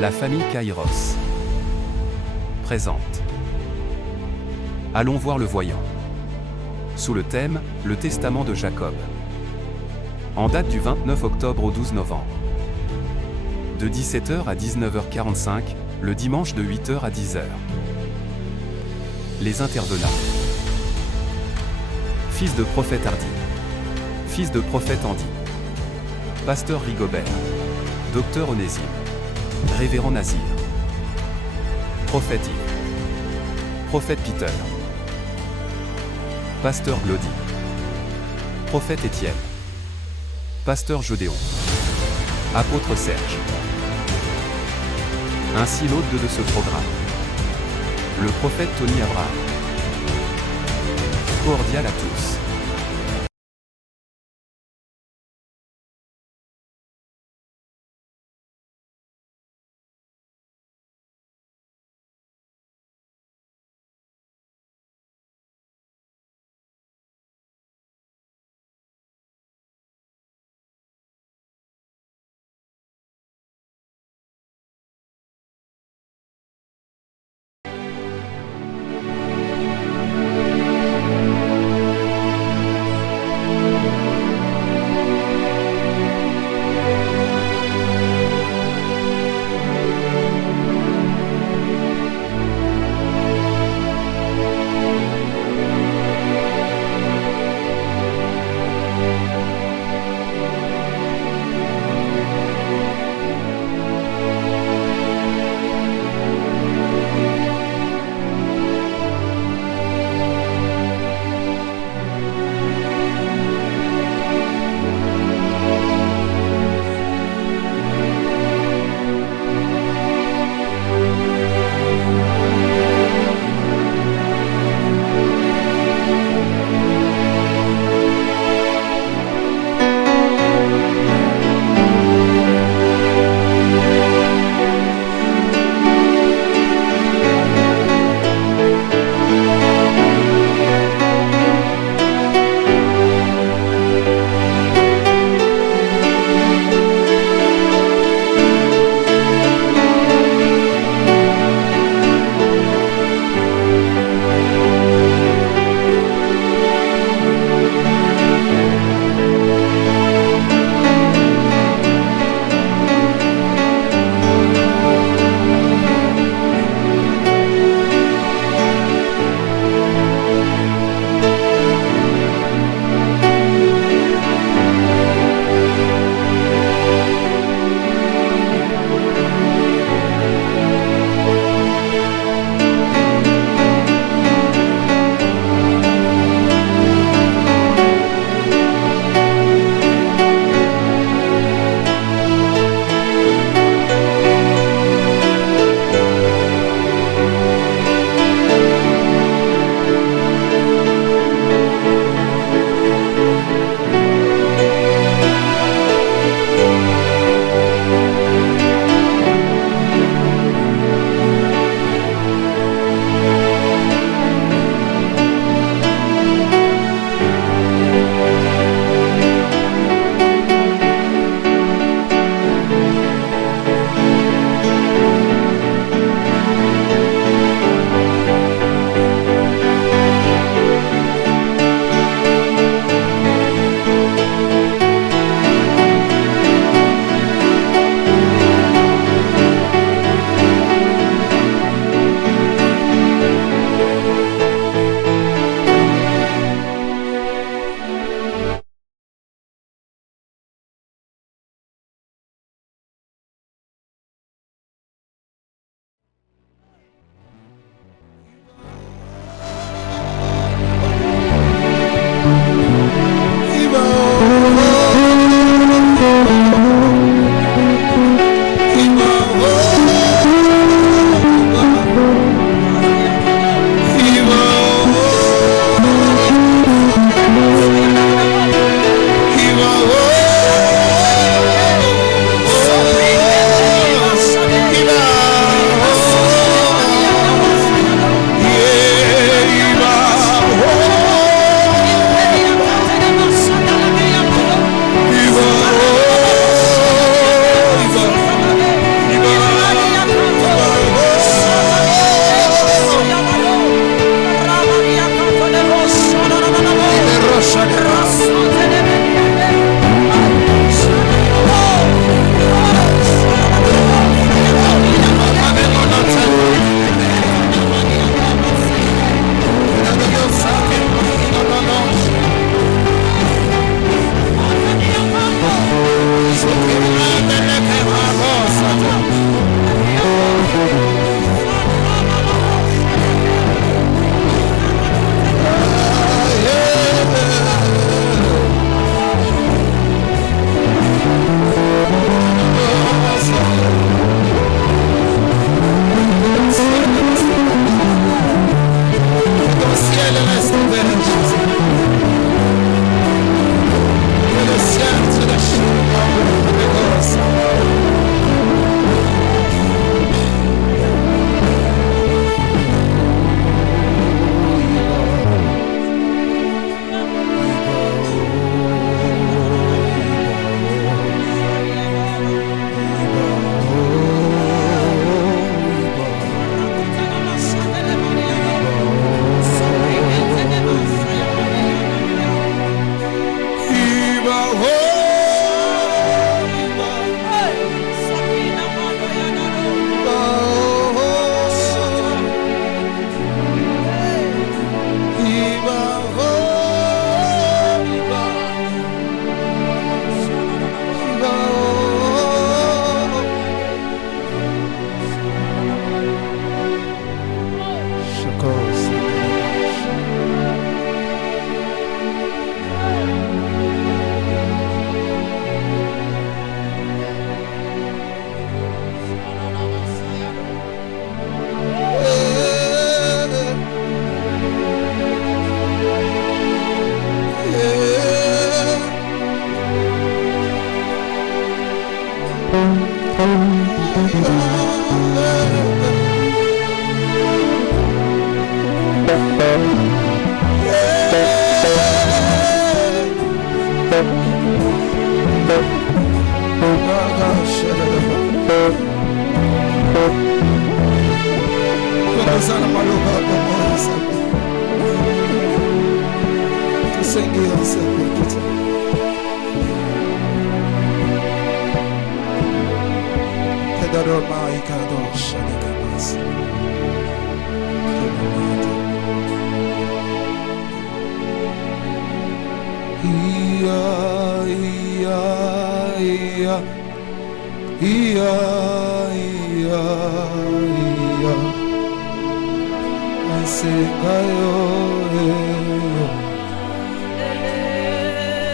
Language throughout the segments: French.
La famille Kairos présente. Allons voir le voyant. Sous le thème, le testament de Jacob. En date du 29 octobre au 12 novembre. De 17h à 19h45, le dimanche de 8h à 10h. Les intervenants. Fils de prophète Hardy. Fils de prophète Andy. Pasteur Rigobert. Docteur Onésime. Révérend Nazir. Prophète Yves. Prophète Peter. Pasteur Glody. Prophète Étienne. Pasteur Gédéon. Apôtre Serge. Ainsi l'hôte de ce programme. Le prophète Tony Abraham. Cordial à tous.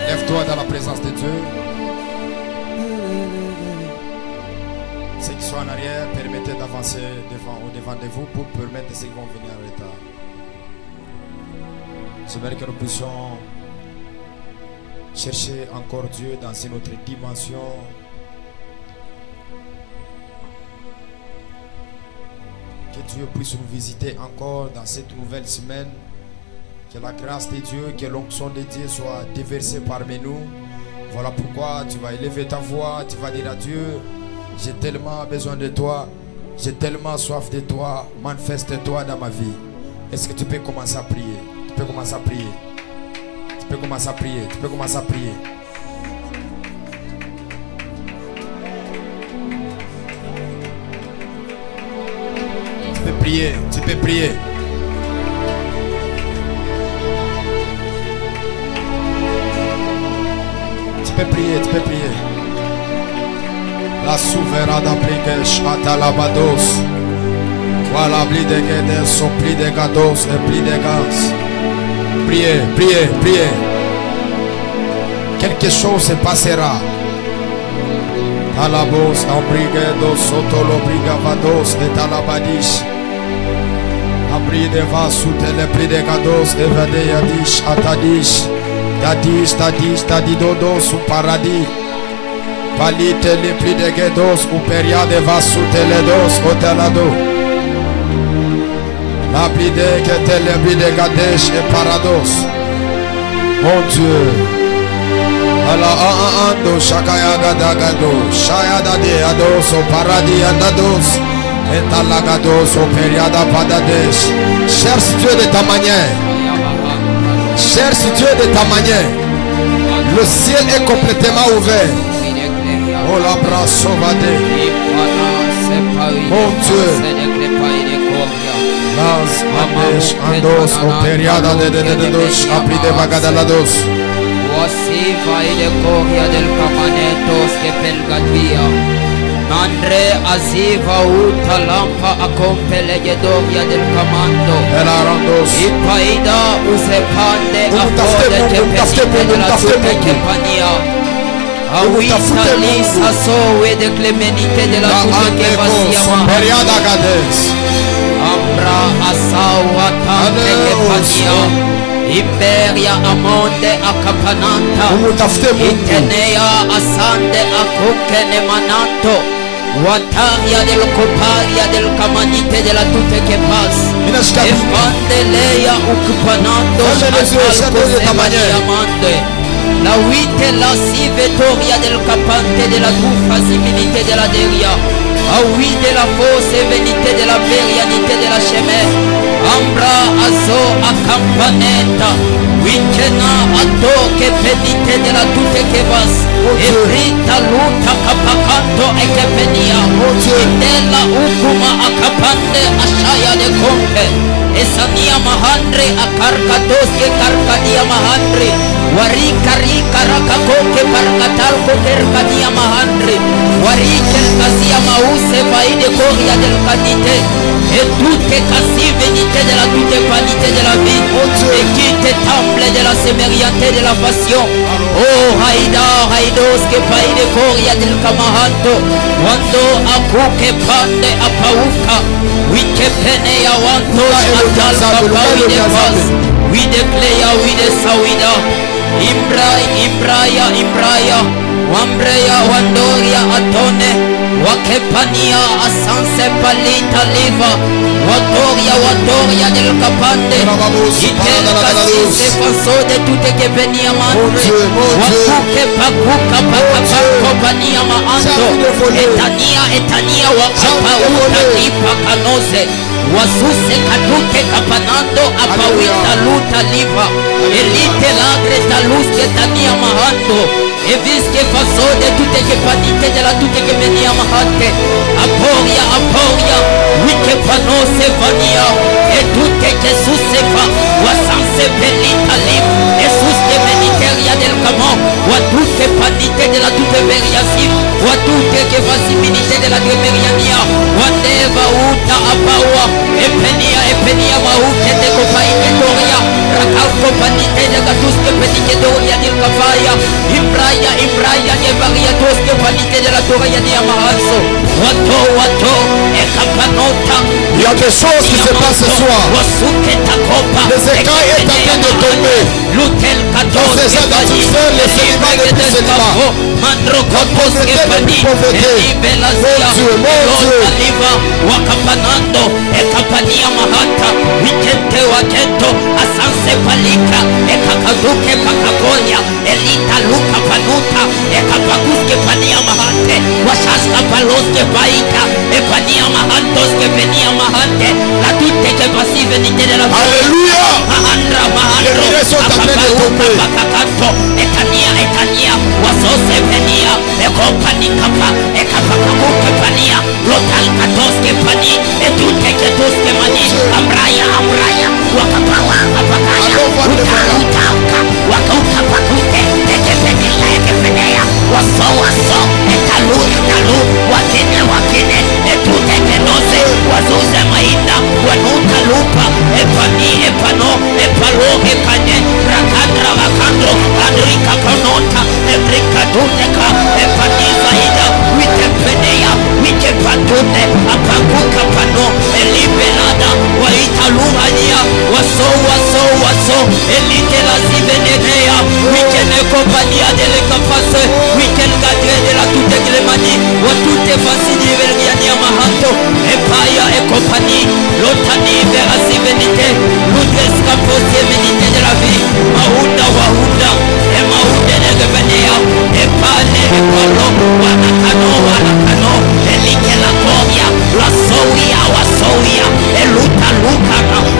Lève-toi dans la présence de Dieu. Ceux qui sont en arrière, permettez d'avancer au-devant de vous pour permettre ceux qui vont venir en retard. J'aimerais que nous puissions chercher encore Dieu dans une autre dimension. Que Dieu puisse nous visiter encore dans cette nouvelle semaine. Que la grâce de Dieu, que l'onction de Dieu soit déversée parmi nous. Voilà pourquoi tu vas élever ta voix, tu vas dire à Dieu, j'ai tellement besoin de toi, j'ai tellement soif de toi, manifeste-toi dans ma vie. Est-ce que tu peux commencer à prier? Tu peux commencer à prier. Tu peux commencer à prier. Tu peux commencer à prier. Tu peux prier. Tu peux prier. Tu peux prier. Tu peux prier. La souveraine d'Apligesh Atalabados. Voilà, pli de guedes, son pli de gados et pli de gaz. Priez, priez, priez. Quelque chose se passera. Alabos, ambriguedos, sotolobrigavados et talabadish. Abri de vasu, telepri de gados, evade yadish, atadish. Tadish, tadish, tadidodos, ou paradis. Valite le pli de gedos, ou peria de vasu, teledos, otelado. La bride que te le bride Gadesh et Parados. Mon Dieu. Allah ando shakaya gadagado. Shayada de ados o paradis andados. Et talagados o periada padadesh. Cherche Dieu de ta manière. Cherche Dieu de ta manière. Le ciel est complètement ouvert. Oh la bras sauvade. Mon Dieu. Las amesh andos o periada de dos apri de vagadalados. Wasiva ile coria del camanetos que pelgatia. Mandre aziva utalampa a compelegedoria del comando. Elarandos. Ipaida usepande a fode te pesite de la tuta que pania. Awita lisa soe de clemenite de la tuta que vacia ma. Periada gades. Ambra asawa tante que pania. Imberia amonde akapananta. Itenea asande akukene mananto. Wataria del coparia del camanite de la tutte che pas. E fande leia ucupanando. La uite la sivetoria del capante de la tufa similite de la deria. Aui de la fosse venite de la verianite de la cheme. Ambra azo a campanetta. Wikena ato che penite de la tutte che vas. E brita luta capacanto e che penia. Indella ukuma a capande a shaya de conche. E sania mahandre a carcados che carcadia mahandre. Warika rika rakako che carcatalco percadia mahandre. Warikel casia mause vaide coria del cadite. E tutte casi venite de la tutte qualité de la vie. E quitte temple de la semeriate de la passion. Oh haida haidos che vaide coria del camahanto. Quando aku che pande a pauca. We che pene a wantos atal papaide pas. We declare we de sawida. Imbraya Wambreya wandoria atone wakepania asanse palita liva watoria del capande itel kasise faso de tute que venia mandre wakuke pakuka pakapako pania maando etania wakapa utanipa kanose wasuse katute kapanando apawita luta liva elite lagre talus que tania mahando evis que faso de tute que panite de la tute que venia mahante aporia wike panose vania e tute que susefa wasanse pelita liv Jesus que meniteria del camon watute panite de la tute veriasim watute que vasimilite de la gremeriania whatever uta apawa epenia maute de copaine doria rakauko panite de gatus que penike doria del kafaya Imbraya de variados que panite de la doria de amaranso wato e capanota. Il y a des choses qui se passent ce soir. Les écailles est en train de tomber. Dans ces gens dans tout seul, les célibats et les célibats. La pauvreté et la pauvreté. Mon Dieu. Wakapanando e kapania mahata wikente wakento asanse palika e kakaduke pakakoya elita luka panuta e kapakuske pania mahate washaska paloske paika e pania mahantos que venia mahate la tutte que passive ni de la Alléluia. Les murs sont en train de tomber. pakakanto etania wasose venia e kompani kapa e kapakamuke pania lotal katoske pani e tutte que toske mani amraya wakapawa apakaya utauka wakauka pakute e kefenia waso etalu wakine e tutte que nose wazuze maina wanuta lupa epano epalo ekanye rakandra wakandro andrika konota ebrika tuteka epani zaida witepenia witepatune apakuka pano elibelada waitaluhania waso elite lazivenegea wikene kompania de lekapase wiken gadre de la tutte glemani watute fasini vergiania mahanto empaya e compagnie lotani vera sivenite lutres capote venite de la vie mahunda wahunda e mahunde de gvenea e pane e palo wanakano elike la koria la soia e luta akano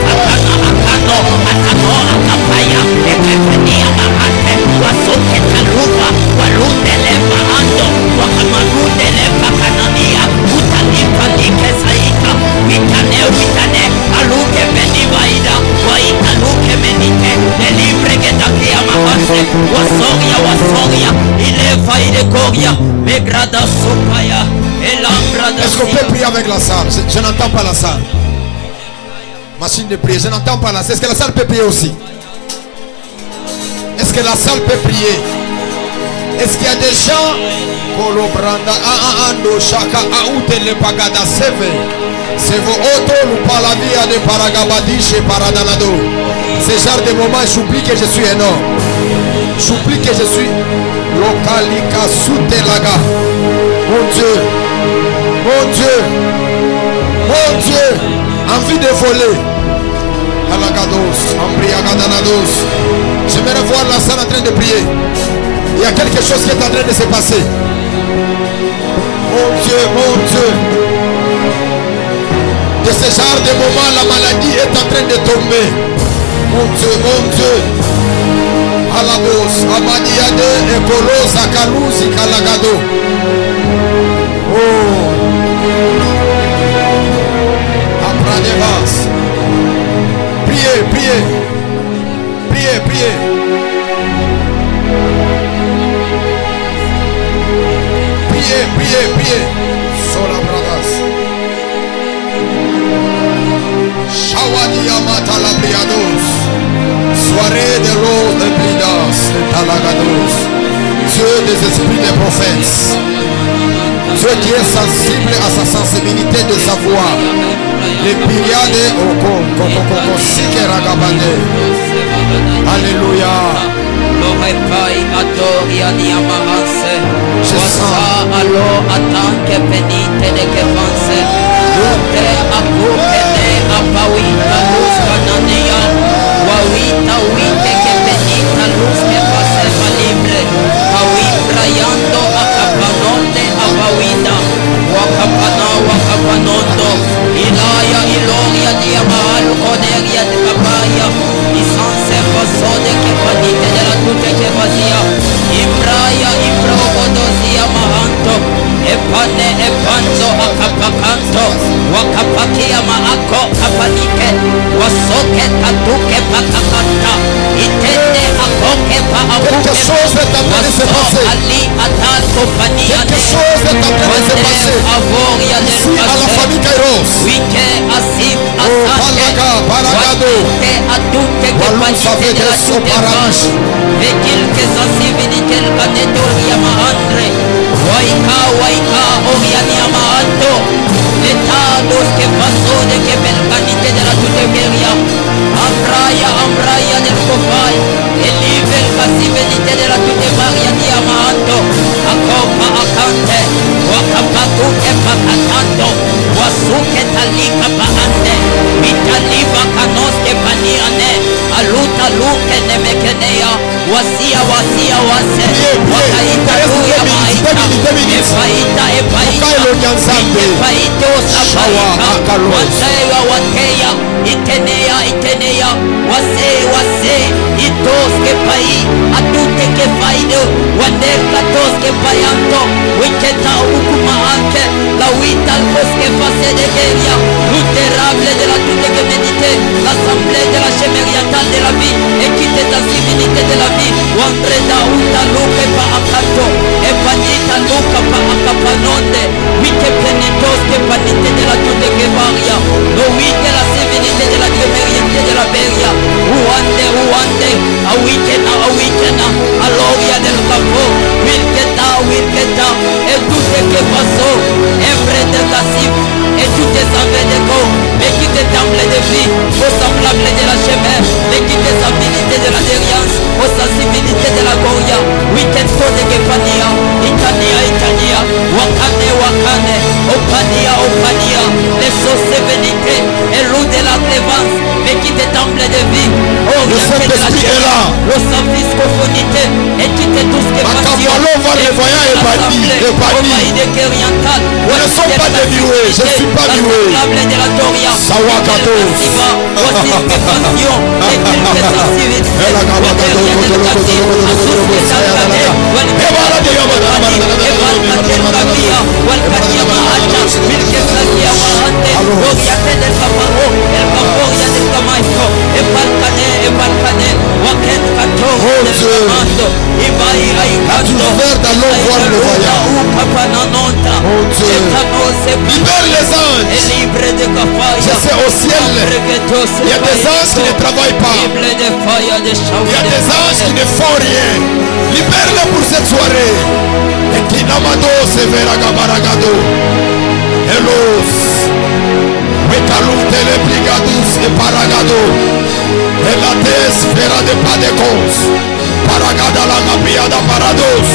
akapaya e kefenia mahante wasoke taluva walunde le mahando wakamanunde le pakanania utanipa like saika witane aluke beni vaida waita luke menite elibre que takia mahante wasoria ile faide koria megrada sopaya elambra da. Est-ce qu'on peut prier avec la salle? Je n'entends pas la salle. Machine de prier, je n'entends pas la salle. Est-ce que la salle peut prier aussi? Est-ce que la salle peut prier? Est-ce qu'il y a des gens Kolobranda ando shaka aute le pagada seve sevo auto lupa la via de paragabadishe paradanado. Ce genre de moment j'oublie que je suis énorme. J'oublie que je suis localika soutelaga. Mon Dieu, envie de voler. Alagados, ambriagadanados. J'aimerais voir la salle en train de prier. Il y a quelque chose qui est en train de se passer. Mon Dieu. De ce genre de moment, la maladie est en train de tomber. Mon Dieu. Alabos, Amaniade, Ekolo, Zakalouzi, Kalagado. Oh. Apranevas. Priez. Priez. Sola bradas. Shawadia matalabriados. Soirée de l'eau de Blidas et Talagados. Dieu des esprits des prophètes. Dieu qui est sensible à sa sensibilité de sa voix. Les piliades au Sikeragabane. Alléluia. Lo repai adoria ni amaranse. Je sens. Alo atanke penite de que pense. Lute akukene apawita luz kananea. Wawita wite que penita luz que pase libre. Awibrayando akapanonde apawita. Wakapanondo. Ilaya iloria dia mahal oneria de capaya. Y sanse pasode que panite de la tute que vacía. Imbraya imbrogodozia mahanto. Epane epando akapakanto. Wakapakia maako kapanike. Wasoke tatuke pakakanta. Itende akoke pa abuke. Quelque chose est en train de se passer. Ali atal compagnia. Quelque chose est en train de se passer. Avoria del Ici à la famille Kairos. Wike asif Oh, asake. Palaga, Paragado. Wate aduke que Walou panite savait de la de son tute paradis. Vekil que sensibili kel kaneto yamahandre. Waika oriani amahanto. Letados que pasó de que belcanite de la tuteberia. Ambraya del kofai. El nivel casibilite de la tuteberia di amahanto. Akopa akante. Wakapatu que pakatanto. Wasuke talika paande. Vitaliva kanos que paniane. Aluta luke nemekenea. Wasia wase. Wakaita luya maita. Epaita. Epaita osapaita. Wateya. Itenea. Wase. Itos que pai. Atute que faido. Waneka tos que payanto. Wiketa ukuma anke. La huita cos que pase de guerra. L'utérable de la toute que médite. L'assemblée de la chemériatale de la vie. Et qui est la civilité de la vie. Wandreda uta luke pa akanto. E panita luka pa akapanonde. Wike plenitos que panite de la toute que varia. No wike la civilité de la chemériatale de la beria. Uande. A weekend. A gloria del campo. Wilketa. Et tout ce que passó. Ebre de Gassif. Et tout est semblé de go. Mais qui te temple de vie. Au semblable de la chemin. Mais qui te sensibilité de la déliance. Au sensibilité de la goya. Weekend so de Kepania. Itania. Wakane. Opania. Les sauces vénités. Et l'eau de la clémence. Mais qui te temple de vie. Le Saint-Esprit est là. Le service confonité. Et qui te tous que passion. Les voyants est banni. Nous ne sommes pas déviés. Je ne suis pas dévié. Sawakato. As-tu ouvert d'allons voir le voyant? Oh Dieu. Libère les anges. Je sais au ciel, il y a des anges qui ne travaillent pas. Il y a des anges qui ne font rien. Libère-les pour cette soirée. Et qui n'amado se verra gabaragado. Elos. Metalute le brigadus et paragado. Et la thèse fera de pas de cause. Paragada la gabiada parados.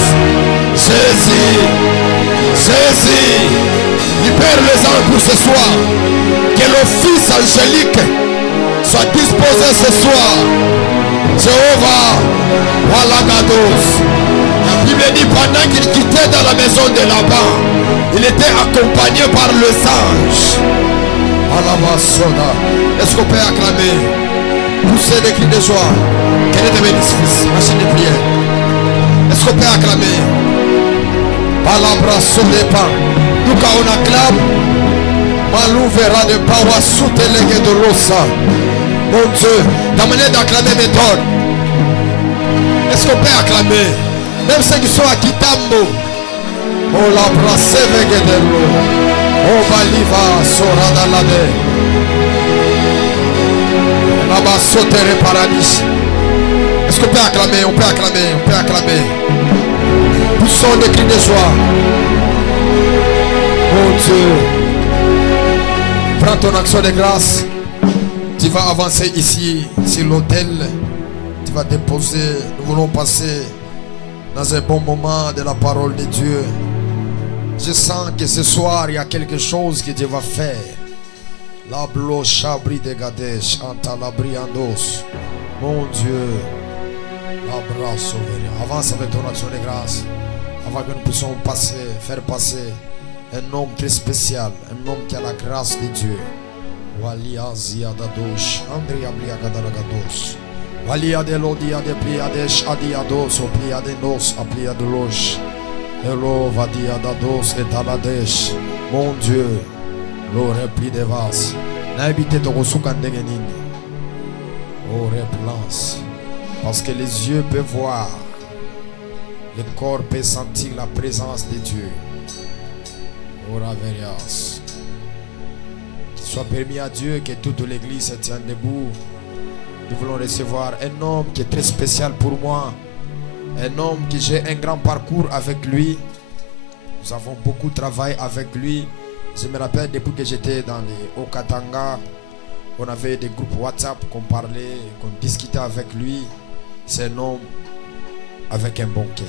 Saisis. Libère les anges pour ce soir. Que l'office angélique soit disposé ce soir. Jéhovah, Walagados. La Bible dit pendant qu'il quittait dans la maison de Laban, il était accompagné par le ange. Alabasona. Est-ce qu'on peut acclamer? Pousser des cris de joie. Quel est le bénéfice? Machine de prière. Est-ce qu'on peut acclamer? Palabra sur les pas. Nous quand on acclame, Malou verra de Bawa soutenir de l'ossa. Mon Dieu, la manière d'acclamer m'étonne. Est-ce qu'on peut acclamer? Même ceux qui sont à Kitambo. Oh la brasse vegue de l'eau. Oh Baliva sera dans la mer. Là-bas sauter le paradis. Est-ce qu'on peut acclamer? On peut acclamer. Poussons des cris de joie. Mon Dieu. Prends ton action de grâce. Tu vas avancer ici, sur l'autel. Tu vas déposer. Nous voulons passer dans un bon moment de la parole de Dieu. Je sens que ce soir, il y a quelque chose que Dieu va faire. La blo chabri de Gadesh, anta la briandos. Mon Dieu, la bras souverain. Avance avec ton action de grâce, avant que nous puissions faire passer un homme très spécial, un homme qui a la grâce de Dieu. Walia ziadadosh, Andrea bliagadalagados. Walia de lodia de pliadesh adiados, o pliadenos, a pliadolos. Hello vadiadados et aladesh. Mon Dieu, le repli de vas. N'habitez ton rosukandengenine. Oh, replance. Parce que les yeux peuvent voir, le corps peut sentir la présence de Dieu. Oh, Raverias. Qu'il soit permis à Dieu que toute l'église se tienne debout. Nous voulons recevoir un homme qui est très spécial pour moi. Un homme qui j'ai un grand parcours avec lui. Nous avons beaucoup travaillé avec lui. Je me rappelle depuis que j'étais dans les Okatanga, on avait des groupes WhatsApp qu'on parlait, qu'on discutait avec lui. C'est un homme avec un bon cœur.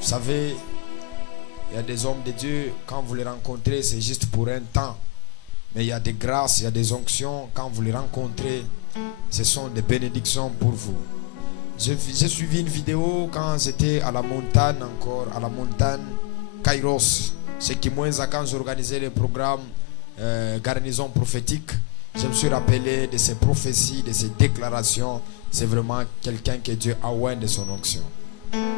Vous savez, il y a des hommes de Dieu, quand vous les rencontrez, c'est juste pour un temps. Mais il y a des grâces, il y a des onctions, quand vous les rencontrez, ce sont des bénédictions pour vous. J'ai suivi une vidéo quand j'étais à la montagne, encore à la montagne Kairos. C'est qui moins quand j'organisais les programmes garnison prophétique, je me suis rappelé de ces prophéties, de ces déclarations. C'est vraiment quelqu'un que Dieu a oint de son onction.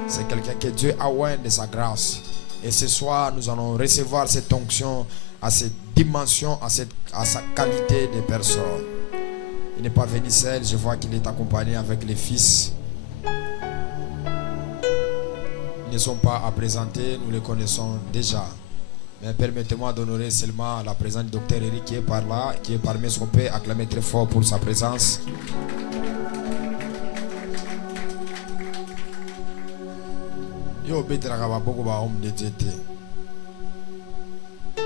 C'est quelqu'un que Dieu a oint de sa grâce. Et ce soir, nous allons recevoir cette onction à cette dimension, à sa qualité de personne. Il n'est pas venu seul, je vois qu'il est accompagné avec les fils. Ils ne sont pas à présenter, nous les connaissons déjà. Mais permettez-moi d'honorer seulement la présence du docteur Eric qui est par là, qui est parmi ce qu'on peut acclamer très fort pour sa présence.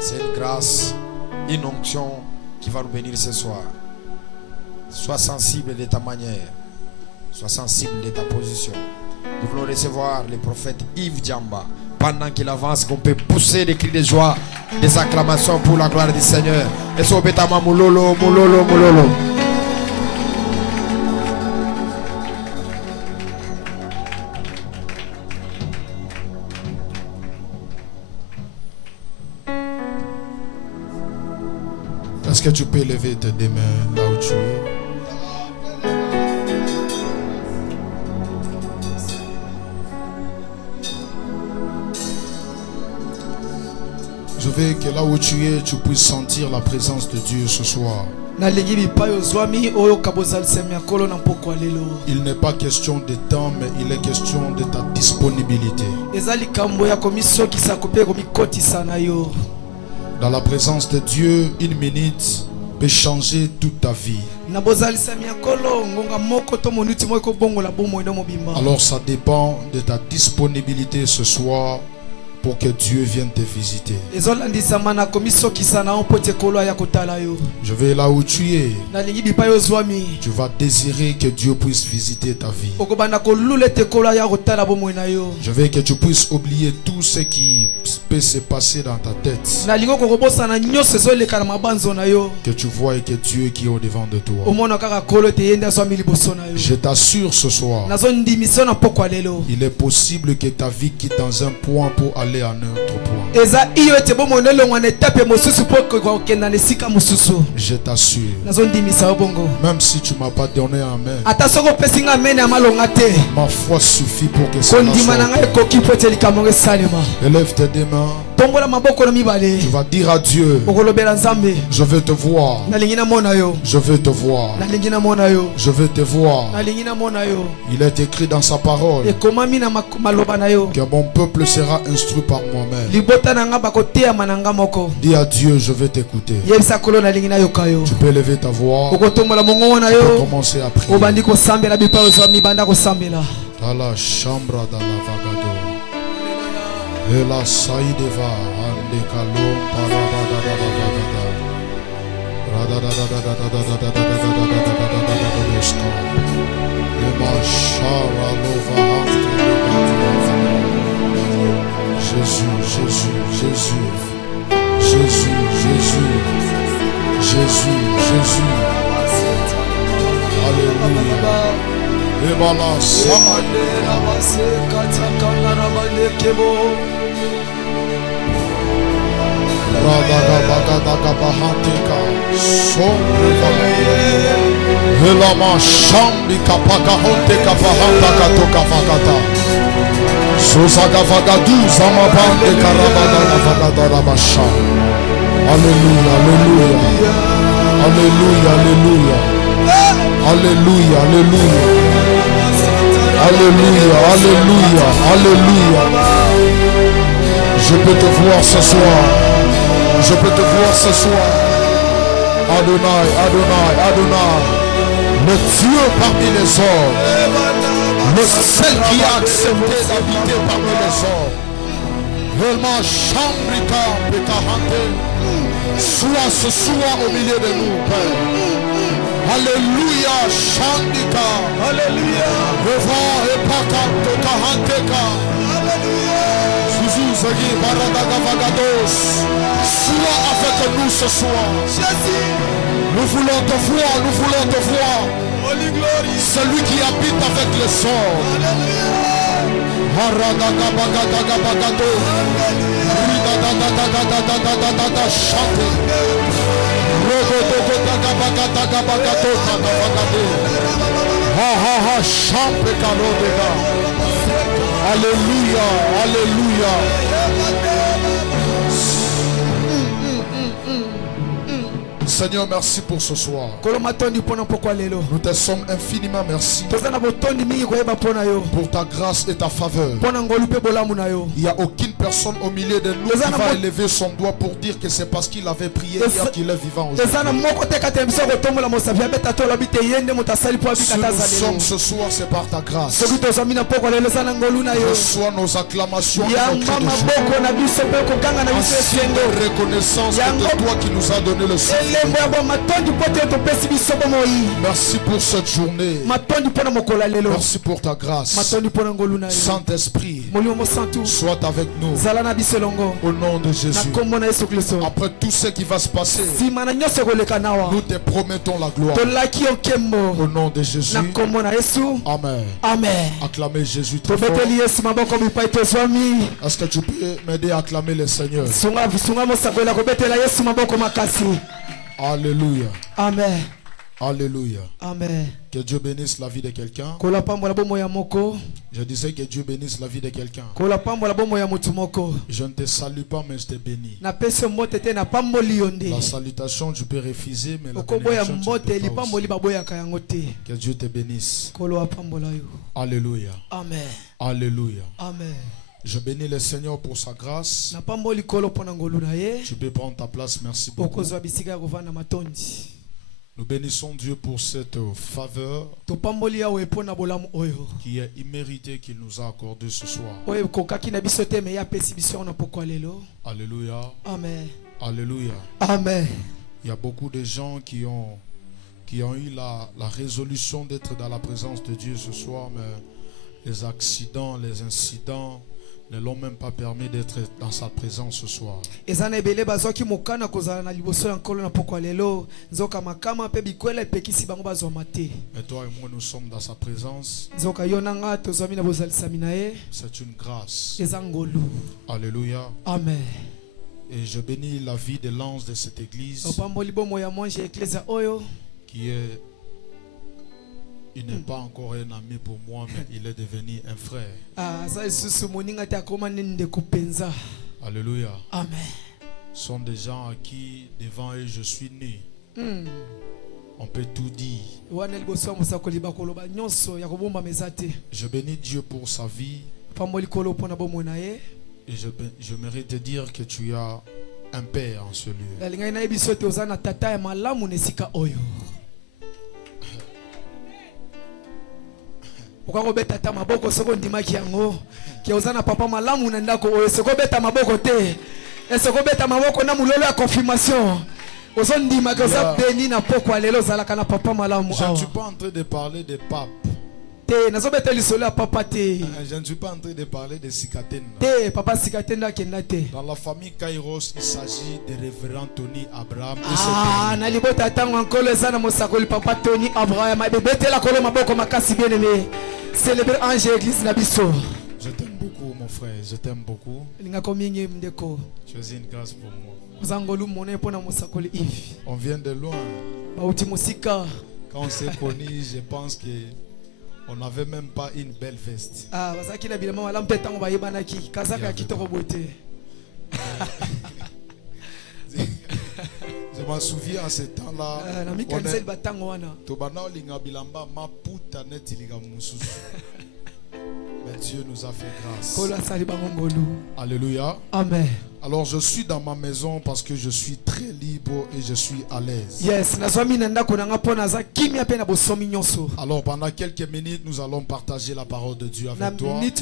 C'est une grâce, une onction qui va nous bénir ce soir. Sois sensible de ta manière, sois sensible de ta position. Nous voulons recevoir le prophète Yves Djamba. Pendant qu'il avance, qu'on peut pousser des cris de joie, des acclamations pour la gloire du Seigneur. Et so betama mulolo, mulolo, mulolo. Est-ce que tu peux lever tes deux mains là où tu es? Je veux que là où tu es, tu puisses sentir la présence de Dieu ce soir. Il n'est pas question de temps, mais il est question de ta disponibilité. Dans la présence de Dieu, une minute peut changer toute ta vie. Alors ça dépend de ta disponibilité ce soir pour que Dieu vienne te visiter. Je vais là où tu es. Tu vas désirer que Dieu puisse visiter ta vie. Je veux que tu puisses oublier tout ce qui peut se passer dans ta tête. Que tu vois que Dieu qui est au devant de toi. Je t'assure ce soir, il est possible que ta vie quitte dans un point pour aller à un autre point. Je t'assure, même si tu ne m'as pas donné un amen, ma foi suffit pour que ça soit. Élève tes deux mains. Tu vas dire à Dieu, je veux te voir. Je veux te voir. Je veux te voir. Il est écrit dans sa parole que mon peuple sera instruit par moi-même. Dis à Dieu, je veux t'écouter. Tu peux lever ta voix. Tu peux commencer à prier. Dans la chambre dans la vagado. Et la saïdeva ande kalom parabada. Jésus, Jésus, Jésus, Jésus, Jésus, Jésus. Alléluia. Et voilà, ça Helama shambi kapaka honte kapahanta katoka fakata. Sosaga vagadu zamabande karabada vagada rabasha. Alléluia, alléluia. Alléluia, alléluia. Alléluia, alléluia. Alléluia, alléluia, alléluia. Je peux te voir ce soir. Je peux te voir ce soir. Adonai, Adonai, Adonai. Le Dieu parmi les hommes. Le seul qui a accepté d'habiter parmi les hommes. Helma Chambrika Pekahante. Sois ce soir au milieu de nous, Père. Alléluia, Chandika. Alléluia. Reva et Pakanto Kahanteka. Alléluia. Zuzuzagi Baradaga Vagados. Sois avec nous ce soir. Jésus. Nous voulons te voir, nous voulons te voir. Holy glory. Celui qui habite avec les sorts. Alléluia. Baradaga Bagadaga Bagado. Ridadadadadadadadadada chante. Alléluia, alléluia. Seigneur, merci pour ce soir. Nous te sommes infiniment merci pour ta grâce et ta faveur. Il n'y a aucune personne au milieu de nous qui va élever son doigt pour dire que c'est parce qu'il avait prié hier qu'il est vivant aujourd'hui. Si nous sommes ce soir, c'est par ta grâce. Reçois nos acclamations et nos cris de reconnaissance que c'est toi qui nous as donné le souffle. Merci pour cette journée. Merci pour ta grâce. Saint-Esprit, sois avec nous. Au nom de Jésus. Après tout ce qui va se passer, nous te promettons la gloire. Au nom de Jésus. Amen. Amen. Acclamez Jésus très fort. Est-ce que tu peux m'aider à acclamer le Seigneur? Alléluia. Amen. Alléluia. Amen. Que Dieu bénisse la vie de quelqu'un. Je disais que Dieu bénisse la vie de quelqu'un. Je ne te salue pas, mais je te bénis. La salutation, tu peux refuser, mais la bénédiction, tu peux pas aussi. Que Dieu te bénisse. Alléluia. Amen. Alléluia. Amen. Je bénis le Seigneur pour sa grâce. Tu peux prendre ta place, merci beaucoup. Nous bénissons Dieu pour cette faveur qui est imméritée qu'il nous a accordée ce soir. Alléluia. Amen. Alléluia. Amen. Il y a beaucoup de gens qui ont eu la résolution d'être dans la présence de Dieu ce soir, mais les accidents, les incidents ne l'ont même pas permis d'être dans sa présence ce soir. Mais toi et moi, nous sommes dans sa présence. C'est une grâce. Alléluia. Amen. Et je bénis la vie de l'ange de cette église qui est... Il n'est pas encore un ami pour moi, mais il est devenu un frère. Alléluia. Amen. Ce sont des gens à qui, devant eux, je suis né. On peut tout dire. Je bénis Dieu pour sa vie. Et j'aimerais te dire que tu as un père en ce lieu. Ukakobeta maboko soko ndimaki yango kiozana papa malamu na ndako oyo sekobeta maboko te esekobeta maboko na mulolo ya confirmation ozo ndima koza béni na poko lelo zalaka na papa malamu. Je ne suis pas en train de parler des papes. Je ne suis pas en train de parler de Sikaten. Dans la famille Kairos, il s'agit de révérend Tony Abraham. Je t'aime beaucoup, mon frère. Je t'aime beaucoup. Tu es une grâce pour moi. On vient de loin. Quand on s'est connus, je pense que on n'avait même pas une belle veste. Je m'en souviens à ce temps-là. Mais Dieu nous a fait grâce. Alléluia. Amen. Alors je suis dans ma maison parce que je suis très libre et je suis à l'aise. Yes. Alors pendant quelques minutes, nous allons partager la parole de Dieu avec toi. Et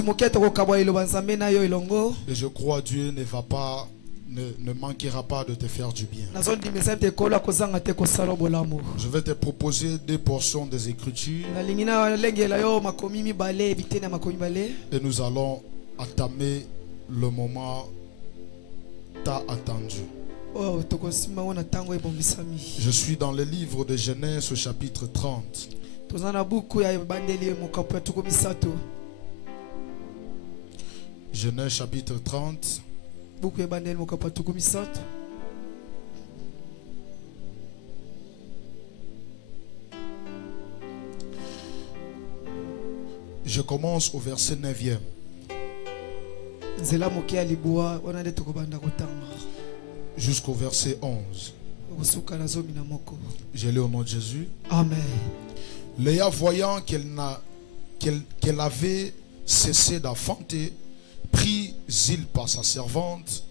je crois que Dieu ne manquera pas de te faire du bien. Je vais te proposer deux portions des Écritures. Et nous allons entamer le moment tant attendu. Je suis dans le livre de Genèse au chapitre 30. Genèse chapitre 30. Je commence au verset 9e. Jusqu'au verset 11. Je lis au nom de Jésus. Amen. Léa, voyant qu'elle avait cessé d'enfanter, prit Zilpa, sa servante,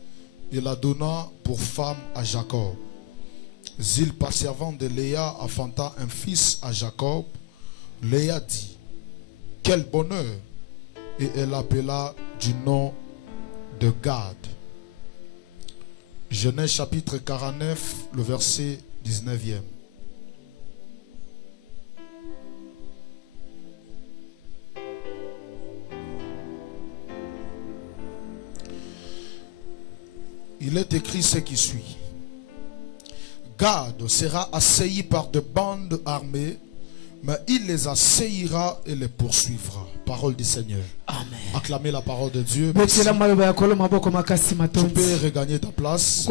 et la donna pour femme à Jacob. Zilpa, servante de Léa, enfanta un fils à Jacob. Léa dit: quel bonheur! Et elle l'appela du nom de Gad. Genèse chapitre 49, le verset 19e. Il est écrit ce qui suit. Gad sera assailli par de bandes armées, mais il les assaillira et les poursuivra. Parole du Seigneur. Amen. Acclamez la parole de Dieu. Tu peux regagner ta place.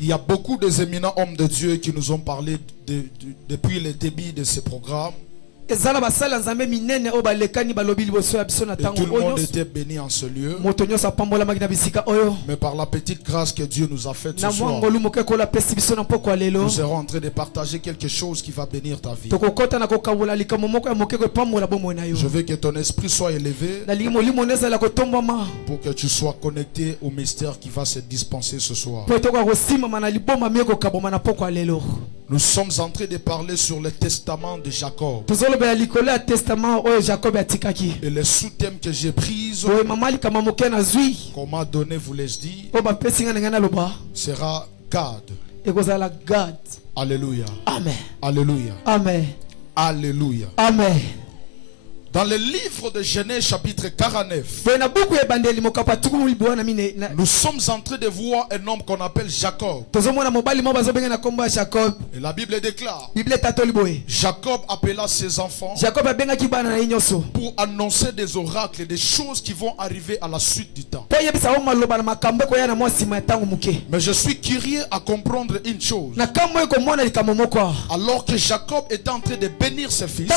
Il y a beaucoup d'éminents hommes de Dieu qui nous ont parlé depuis le début de ce programme. Et tout le monde était béni en ce lieu. Mais par la petite grâce que Dieu nous a faite ce soir, nous serons en train de partager quelque chose qui va bénir ta vie. Je veux que ton esprit soit élevé pour que tu sois connecté au mystère qui va se dispenser ce soir. Nous sommes en train de parler sur le testament de Jacob. Et le sous-thème que j'ai pris, qu'on m'a donné, vous l'ai-je dit, sera Gad. Alléluia. Amen. Alléluia. Amen. Alléluia. Amen. Dans le livre de Genèse chapitre 49, nous sommes en train de voir un homme qu'on appelle Jacob. Et la Bible déclare, Jacob appela ses enfants pour annoncer des oracles, des choses qui vont arriver à la suite du temps. Mais je suis curieux à comprendre une chose. Alors que Jacob était en train de bénir ses fils,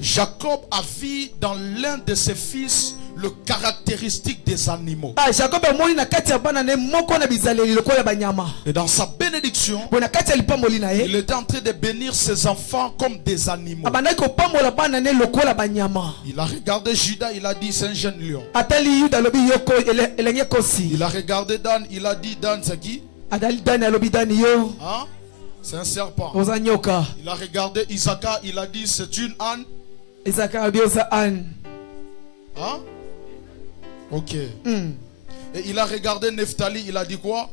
Jacob a vu dans l'un de ses fils le caractéristique des animaux. Et dans sa bénédiction, il était en train de bénir ses enfants comme des animaux. Il a regardé Judas, il a dit c'est un jeune lion. Il a regardé Dan, il a dit Dan c'est qui? Hein? C'est un serpent. Il a regardé Isaac, il a dit c'est une âne. Hein? Ok. Et il a regardé Nephtali, il a dit quoi?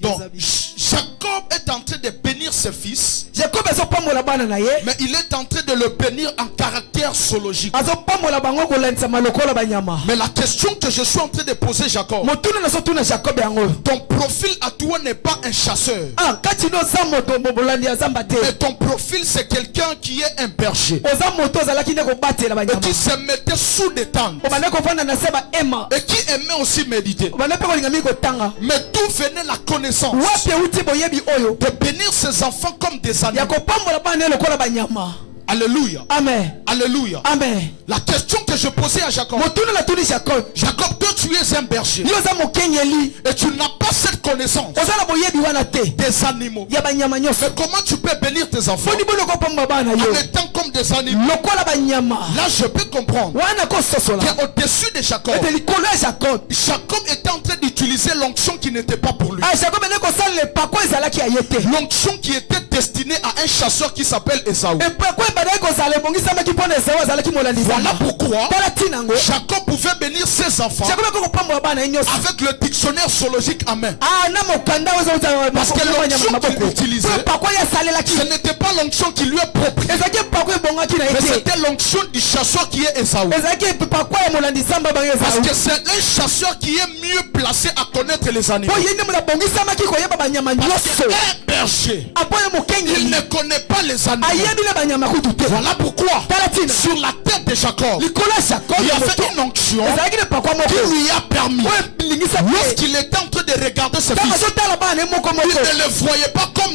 Donc Jacob est en train de bénir ses fils, Jacob azopambola bana na ye, mais il est en train de le bénir en caractère zoologique. azopambola bango kolandisa malokola banyama. Mais la question que je suis en train de poser, Jacob, Motuna nazotuna Jacob yango. ton profil à toi n'est pas un chasseur. Ah, kati no za moto mobolandi azamba te. Mais ton profil, c'est quelqu'un qui est un berger. Oza moto zalaki ne ko batela Et banyama. qui se mettait sous des tentes. Obana ko fanda na seba ema. Et qui aimait aussi méditer. Obana pe ko lingami ko tanga. Mais d'où venait la connaissance Wapi uti boyebi oyo. de bénir ses enfants comme des animaux. Ya ko pambola bana lokola banyama. Alléluia. Amen. Alléluia. Amen. La question que je posais à Jacob. Motuna la tuni Jacob. Jacob, toi tu es un berger. Yo za mokenyeli. Et tu n'as pas cette connaissance Oza la boyebi wana te. des animaux. Ya banyama nyoso. Mais comment tu peux bénir tes enfants Boni bono ko pamba bana yo. en étant comme des animaux? Lokola banyama. Là je peux comprendre Wana ko sosola. qu'au-dessus de Jacob, Ete likolo ya Jacob. Jacob était en train d'utiliser l'onction qui n'était pas pour lui. Ah, Jacob ne ko sala le pako ezalaki ayete. L'onction qui était destinée à un chasseur qui s'appelle Esaü. E pako ebadai ko sala bongisama ki pona Esaü azalaki molandisa. Voilà pourquoi Tala tinango. Jacob pouvait bénir ses enfants Jacob ko pamba bana nyoso. avec le dictionnaire zoologique en main. Ah, na mokanda ozo Parce que l'onction qu'il utilisait, pako ya salela ki. ce n'était pas l'onction qui lui est propre, Ezaki pako ebongaki na mais ete. c'était l'onction du chasseur qui est Esaü. Ezaki pako ya molandisa mbaba Parce Esaü. que c'est un chasseur qui est mieux placé à connaître les animaux. Po yende mona bongisama ki ko yeba banyama Parce nyoso. qu'un berger, Apoye il mokengeli. ne connaît pas les animaux. Ayebi na banyama kutu te. Voilà pourquoi Tala tina. sur la tête de Jacob, Likolo ya Jacob il y ya avait moto. une onction Ezalaki ne pako moko. qui lui a permis, Oye lingisa te. lorsqu'il était en train de regarder ses Kama fils, so tala bana moko il moko. ne le voyait pas comme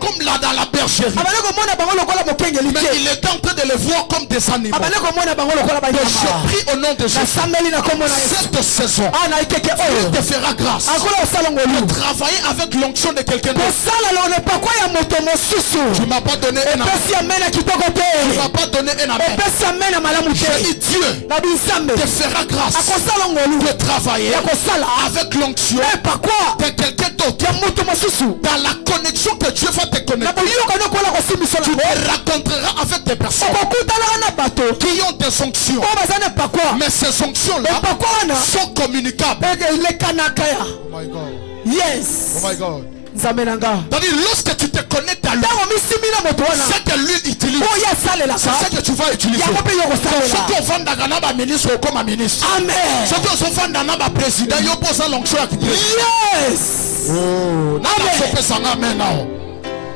comme là dans la bergerie, Abale ko mona bango lokola mokengeli mais te. il était en train de le voir comme des animaux. Abale ko mona bango lokola Donc banyama. je prie au nom de Na Jésus, sambeli na komona Yesu. cette saison, Ana ikeke il oyo. te fera grâce Akola osala ngolu. de travailler avec l'onction de quelqu'un d'autre. Kosala lo ne pako ya moto mosusu. Tu ne m'as pas donné un amen. Pesi amena kitoko Tu ne te. m'as pas donné un amen. Pesi amena malamu J'ai te. dit Dieu Na bisambe. te fera grâce Akosala ngolu. de travailler Ya kosala. avec l'onction E pako. de quelqu'un d'autre. Ya moto mosusu. Dans la connexion que Dieu va te Na connecter, boyoka no kola kosimisala. tu te rencontreras avec des personnes Okokutana na bato. qui ont des onctions. O bazane pako. Mais ces onctions-là E pako wana. sont communicables. Ege lekanaka ya. Oh my God. Yes. Oh my God. Nzambe nanga. C'est-à-dire, lorsque tu te connectes à lui, Tango misimina moto wana. ce que lui utilise, Oya salela c'est ka. ce que tu vas utiliser. Yango pe yoko Ce salela. qu'on vend dans un ministre ou comme un ministre. Amen. Ce qu'on vend dans un président, il y a pas l'onction à qui Yes. Oh, amen.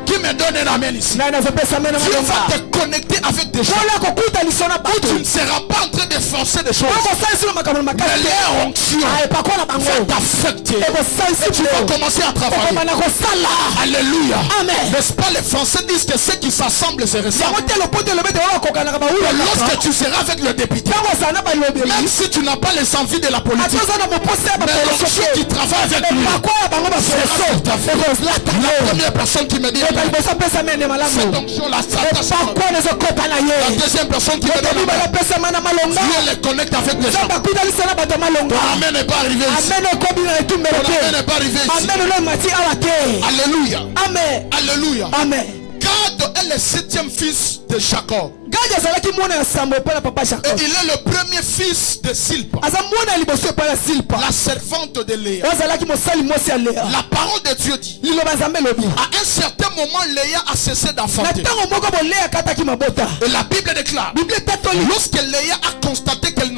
Qui me donne un amen ici? Na nazopesa mena Tu vas malonga. te connecter avec des gens Ola kokuta lisona où bato. tu ne seras pas en train de forcer des choses. Oko sala makambo Mais makasi. leur onction Ay pako na bango. va t'affecter. Eko Et tu sensible. vas commencer à travailler. Oko bana ko sala. Alléluia. Amen. N'est-ce pas, les Français disent que ceux qui s'assemblent se ressemblent. Yango te lopoto lobete wala kokana ka ba Mais ula. lorsque tu seras avec le député, Tango sana ba lobeli. même si tu n'as pas les envies de la politique, Atoza na moposa ba mais l'onction qui travaille avec lui, Pako ya bango ba sera sur ta vie. Eko zlata. La première personne qui me dit Eko libosa pesa mene malamu. cette onction-là, ça t'assure. Pako nezo kota na La ye. deuxième personne qui me Eko dit bala pesa mana malonga. Dieu les connecte avec les gens. Zamba kuta lisana ba malonga. Ton amen n'est pas arrivé ici. Amen okobi na etumbelo Ton amen te. n'est pas arrivé ici. Amen lo mati ala te. Alléluia. Amen. Alléluia. Amen. Gad est le septième fils de Jacob. Gadi azalaki mwana ya Sambo mpona papa Et Jacob. il est le premier fils de Silpa, Aza mwana ya liboso epai ya Silpa. la servante de Léa. Oyo azalaki mosali mwasi ya Lea. La parole de Dieu dit, Liloba Nzambe elobi. à un certain moment, Léa a cessé Na d'enfanter. ntango moko bo Lea akataki mabota. Et la Bible déclare, Biblia etatoli. lorsque Léa a constaté qu'elle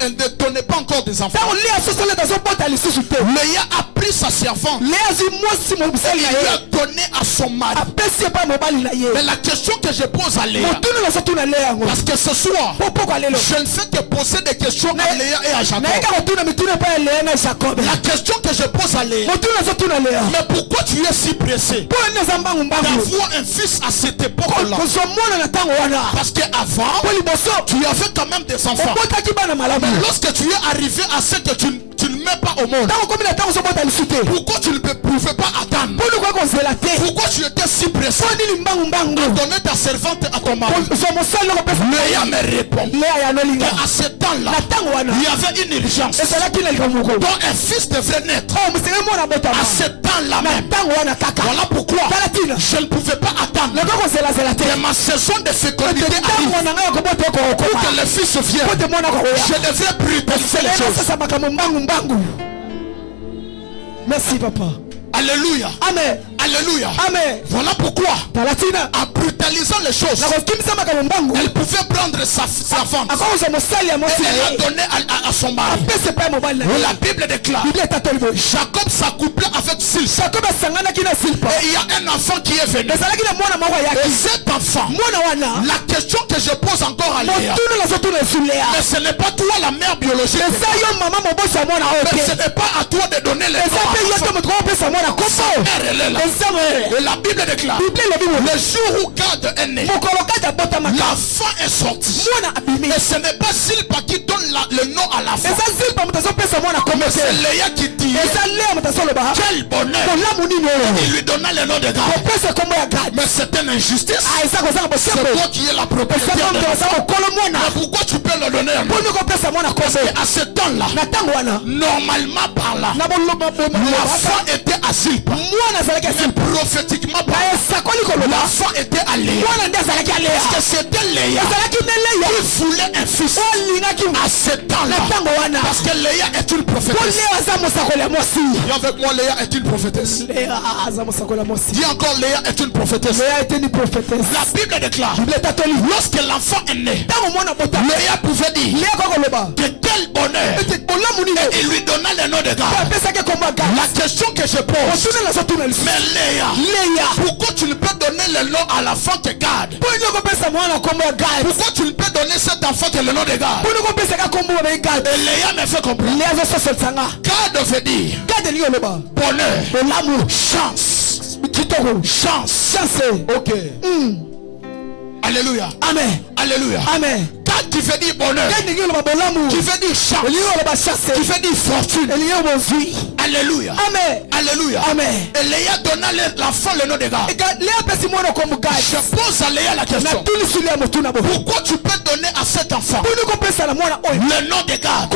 elle ne donnait pas encore des enfants, Ntango Lea asosoleta azobota lisusu te. Léa a pris sa servante Lea azwi mwasi et mosali na lui ye. a donné à son mari. Apesi epai mobali na ye. Mais la question que je pose à Léa, Motuni nazotuna Lea yango. parce que ce soir, Po poko lelo. je ne fais que poser des questions à Léa et à Jacob. Nayeka kotuna mituna epai ya Lea na Jacob. La question que je pose à Léa, Motuni nazotuna Lea. mais pourquoi tu es si pressé Po eza mbangu mbangu. d'avoir un fils à cette époque-là? Kozwa mwana na ntango wana. Parce qu'avant, Po liboso. tu avais quand même des enfants. Obotaki bana malamu. Mais lorsque tu es arrivé à ce que tu ne mets pas au monde, Ntango komi na ntango ozobota lisu te. pourquoi tu ne pouvais pas attendre? Po luka kozela te. Pourquoi tu étais si pressé Po nini mbangu mbangu. donner ta servante à ton mari? Kozwa mosali noko pesa. Léa me répond Lea ya nolinga. qu'à ce temps-là, Na ntango wana. il y avait une urgence Ezalaki na likambo moko. dont un fils devrait naître Oh, musenge mwana botama. à ce temps-là Na même. ntango wana kaka. Voilà pourquoi Tala tina. je ne pouvais pas attendre Nako kozelazela te. que ma saison de fécondité Ntango arrive na ngai yakobota pour okokoma. que le fils vienne. Po te mwana kokoya. Je devrais brutaliser les Lelo choses. sasa makambo mbangu mbangu. Merci papa. Alléluia. Amen. Alléluia. Amen. Voilà pourquoi, Talatina. en brutalisant les choses, elle pouvait prendre sa femme et la donner à son mari. La Bible déclare, Jacob s'accoupla avec Silpa. Et il y a un enfant qui est venu. Et cet enfant, la question que je pose encore à Léa, mais ce n'est pas toi la mère biologique, mais ce n'est pas à toi de donner les noms. Sa mère, elle est là. Et la Bible déclare, le jour où Gad est né, l'enfant est sorti. Et ce n'est pas Silpa qui donne le nom à la femme, mais c'est Léa qui dit quel bonheur. Il lui donna le nom de Gad. Mais c'est une injustice. C'est toi qui es la propriétaire de l'enfant. Mais pourquoi tu peux le donner à moi? Parce qu'à ce temps-là, normalement parlant, l'enfant était à Silpa. Mais prophétiquement parlant, l'enfant était à Léa. Parce que c'était Léa qui voulait un fils à ce temps-là. Parce que Léa est une prophétesse. Dis avec moi, Léa est une prophétesse. Dis encore, Léa est une prophétesse. La Bible déclare, lorsque l'enfant est né, Léa pouvait dire que quel bonheur. Et il lui donna le nom de Gad. La question que je pose, mais Léa, pourquoi tu ne peux donner le nom à l'enfant que Gad? Pourquoi tu ne peux donner cet enfant que le nom de Gad? Et Léa me fait comprendre. Gad veut dire bonheur, chance. Ok. Alléluia. Amen. Alléluia. Amen. Gad qui veut dire bonheur, qui veut dire chance, qui veut dire fortune. Alléluia. Amen. Alléluia. Amen. Et Léa donna l'enfant le nom de Gad. Je pose à Léa la question, pourquoi tu peux donner à cet enfant le nom de Gad?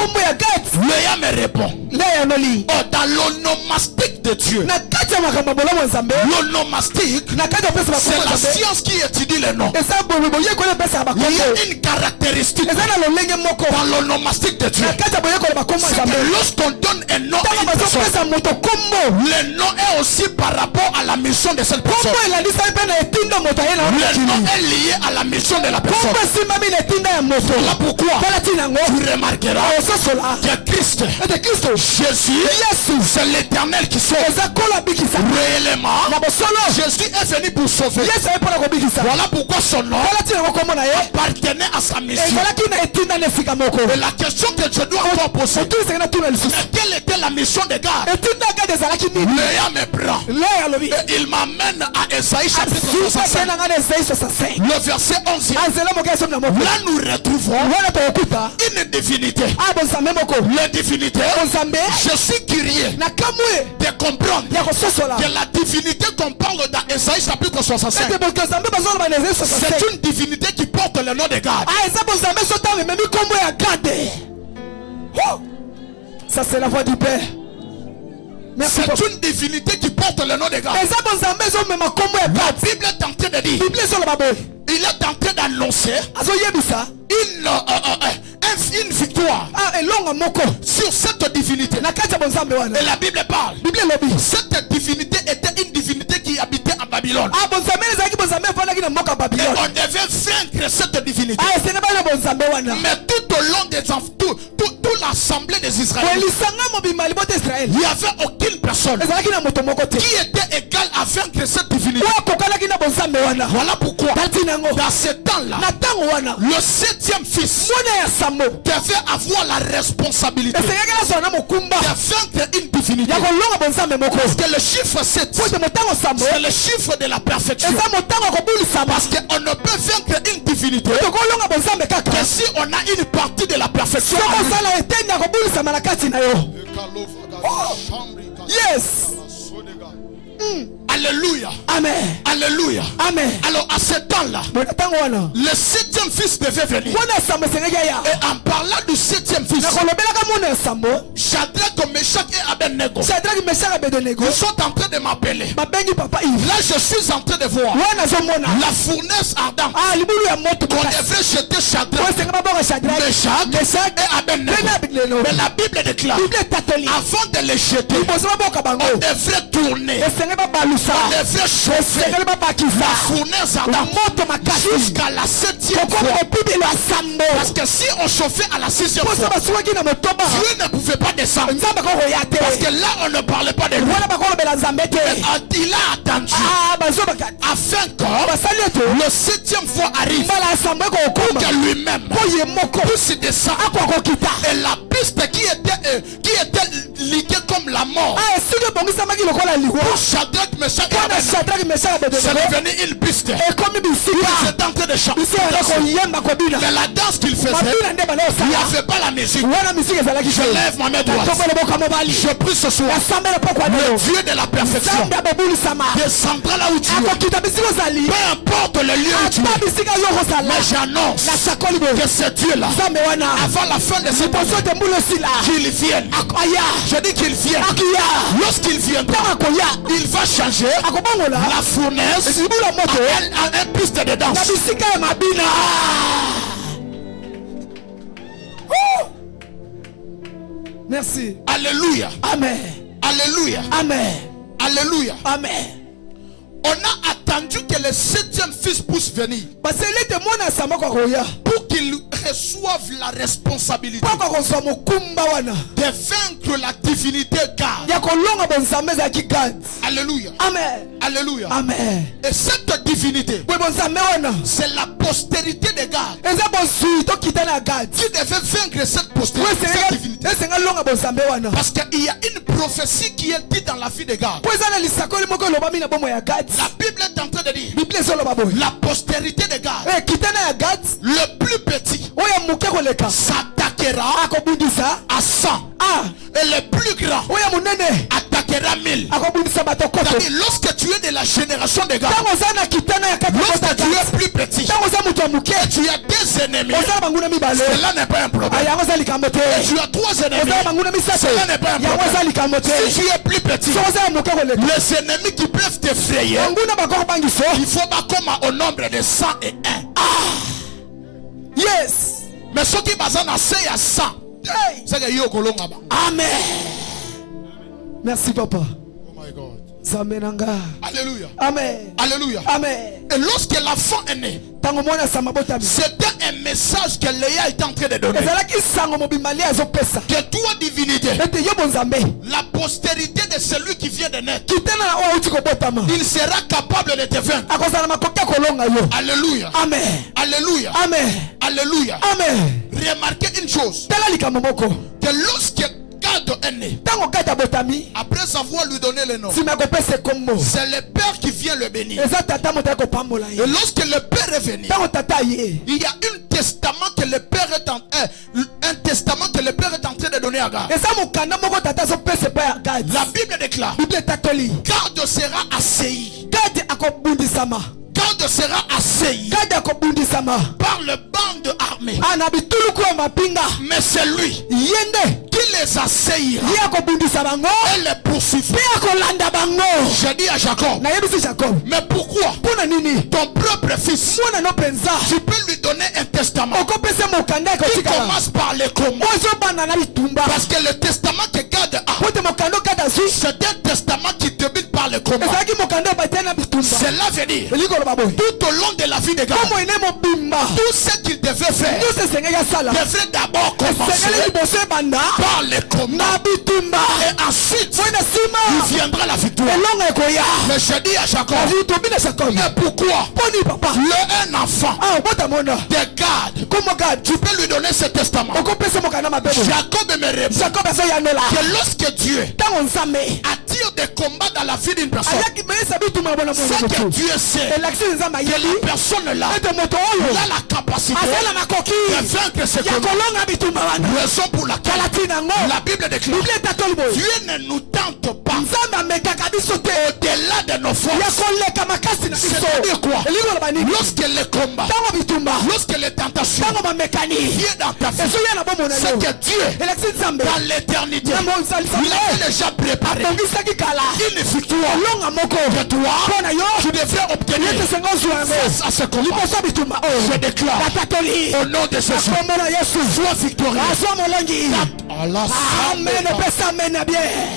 Léa me répond, oh, dans l'onomastique de Dieu. L'onomastique, c'est la science qui étudie les noms. Il y a une caractéristique dans l'onomastique de Dieu, c'est que lorsqu'on donne un nom à une personne, le nom est aussi par rapport à la mission de cette personne. Le nom est lié à la mission de la personne. Voilà pourquoi tu remarqueras que Christ, Jésus, c'est l'Éternel qui sauve. Réellement, Jésus est venu pour sauver. Voilà pourquoi son nom appartenait à sa mission. Et la question que je dois encore poser, c'est quelle était la mission de Gad? Léa me prend et il m'amène à Esaïe chapitre 65, le verset 11. Là nous retrouvons une divinité. La divinité, je suis curieux de comprendre que la divinité qu'on parle dans Esaïe chapitre 65, c'est une divinité qui porte le nom de Gad. Ça c'est la voix du Père. C'est une divinité qui porte le nom de Gad. La Bible est en train de dire, il est en train d'annoncer une victoire sur cette divinité. Et la Bible parle, cette divinité était une divinité qui habitait en Babylone. Et on devait vaincre cette divinité. Mais tout au long des toute l'assemblée des Israéliens, il n'y avait aucune personne qui était égale à vaincre cette divinité. Voilà pourquoi dans ce temps-là, le 7e fils devait avoir la responsabilité de vaincre une divinité. Parce que le chiffre 7, c'est le chiffre de la perfection. Parce qu'on ne peut vaincre une divinité que si on a une partie de la perfection. Yes. Alléluia. Amen. Alléluia. Amen. Alors à ce temps-là, le 7e fils devait venir. Et en parlant du 7e fils, Shadrach, Meshach et Abednego, ils sont en train de m'appeler. Là je suis en train de voir la fournaise ardente. On devrait jeter Shadrach, Meshach et Abednego. Mais la Bible déclare, avant de les jeter, on devrait tourner devrait chauffer la fournaise ardente jusqu'à la 7e fois. Parce que si on chauffait à la 6e fois, Dieu ne pouvait pas descendre. Parce que là, on ne parlait pas de lui. Il a attendu afin que le 7e fois arrive pour que lui-même puisse descendre. Et la piste qui était liguée comme la mort pour Shadrach, Meshach et Abednego, c'est devenu une piste. Ils étaient en train de chanter. Mais la danse qu'il faisait, il n'y avait pas la musique. Je lève ma main droite. Je prie ce soir. Le Dieu de la perfection descendra là où tu es. Peu importe le lieu où tu es. Mais j'annonce que ce Dieu-là, avant la fin de cette année, qu'il vienne. Je dis qu'il vienne. Lorsqu'il viendra, il va changer la fournaise en un piste de danse. Merci. Alléluia. Amen. Alléluia. Amen. Alléluia. Amen. On a attendu que le 7e fils puisse venir pour qu'il reçoive la responsabilité de vaincre la divinité God. Alléluia. Amen. Alléluia. Amen. Et cette divinité, c'est la postérité de God qui devait vaincre cette postérité, cette divinité. Parce qu'il y a une prophétie qui est dite dans la vie de God. La Bible est en train de dire la postérité de God, le plus petit s'attaquera à 100 et le plus grand attaquera 1000. Lorsque tu es de la génération de God, lorsque tu es plus petit et tu as des ennemis, cela n'est pas un problème. Et tu as 3 ennemis, cela n'est pas un problème. Si tu es plus petit, les ennemis qui peuvent t'effrayer, il faut pas comme au nombre de 101. Yes. Mais ce qui basent à 100, c'est que yo kolonga ba. Amen. Merci papa. Oh my God. Alléluia. Alléluia. Amen. Alléluia. Amen. Et lorsque l'enfant est né, c'était un message que Léa est en train de donner. Que toi, divinité, la postérité de celui qui vient de naître, il sera capable de te vaincre. Alléluia. Amen. Alléluia. Amen. Alléluia. Amen. Remarquez une chose. Que lorsque God est né, après avoir lui donné le nom, c'est le Père qui vient le bénir. Et lorsque le Père est venu, il y a un testament que le Père est en train de donner à God. La Bible déclare, God sera assailli. God sera assailli par le banc armé. Mais c'est lui qui les assaillira et les poursuivra. J'ai dit à Jacob, mais pourquoi ton propre fils, tu peux lui donner un testament qui commence par le comment? Parce que le testament que God a, c'est un testament qui débute par le comment. Cela veut dire, tout au long de la vie de God, tout ce qu'il devait faire devait d'abord commencer par le comment. Et ensuite, il viendra la victoire. Mais je dis à Jacob, mais pourquoi un enfant de God, tu peux lui donner ce testament? Jacob me répond que lorsque Dieu attire des combats dans la vie d'une personne, c'est que Dieu sait que la personne là a la capacité de vaincre ce combat. Raison pour laquelle la Bible déclare, Dieu ne nous tente pas au-delà de nos forces. C'est-à-dire quoi? Lorsque le combat, lorsque les tentations viennent dans ta vie, c'est que Dieu, dans l'éternité, il a déjà préparé une victoire que toi, tu devrais obtenir face à ce combat. Je déclare au nom de Jésus, sois victorieux. Amen.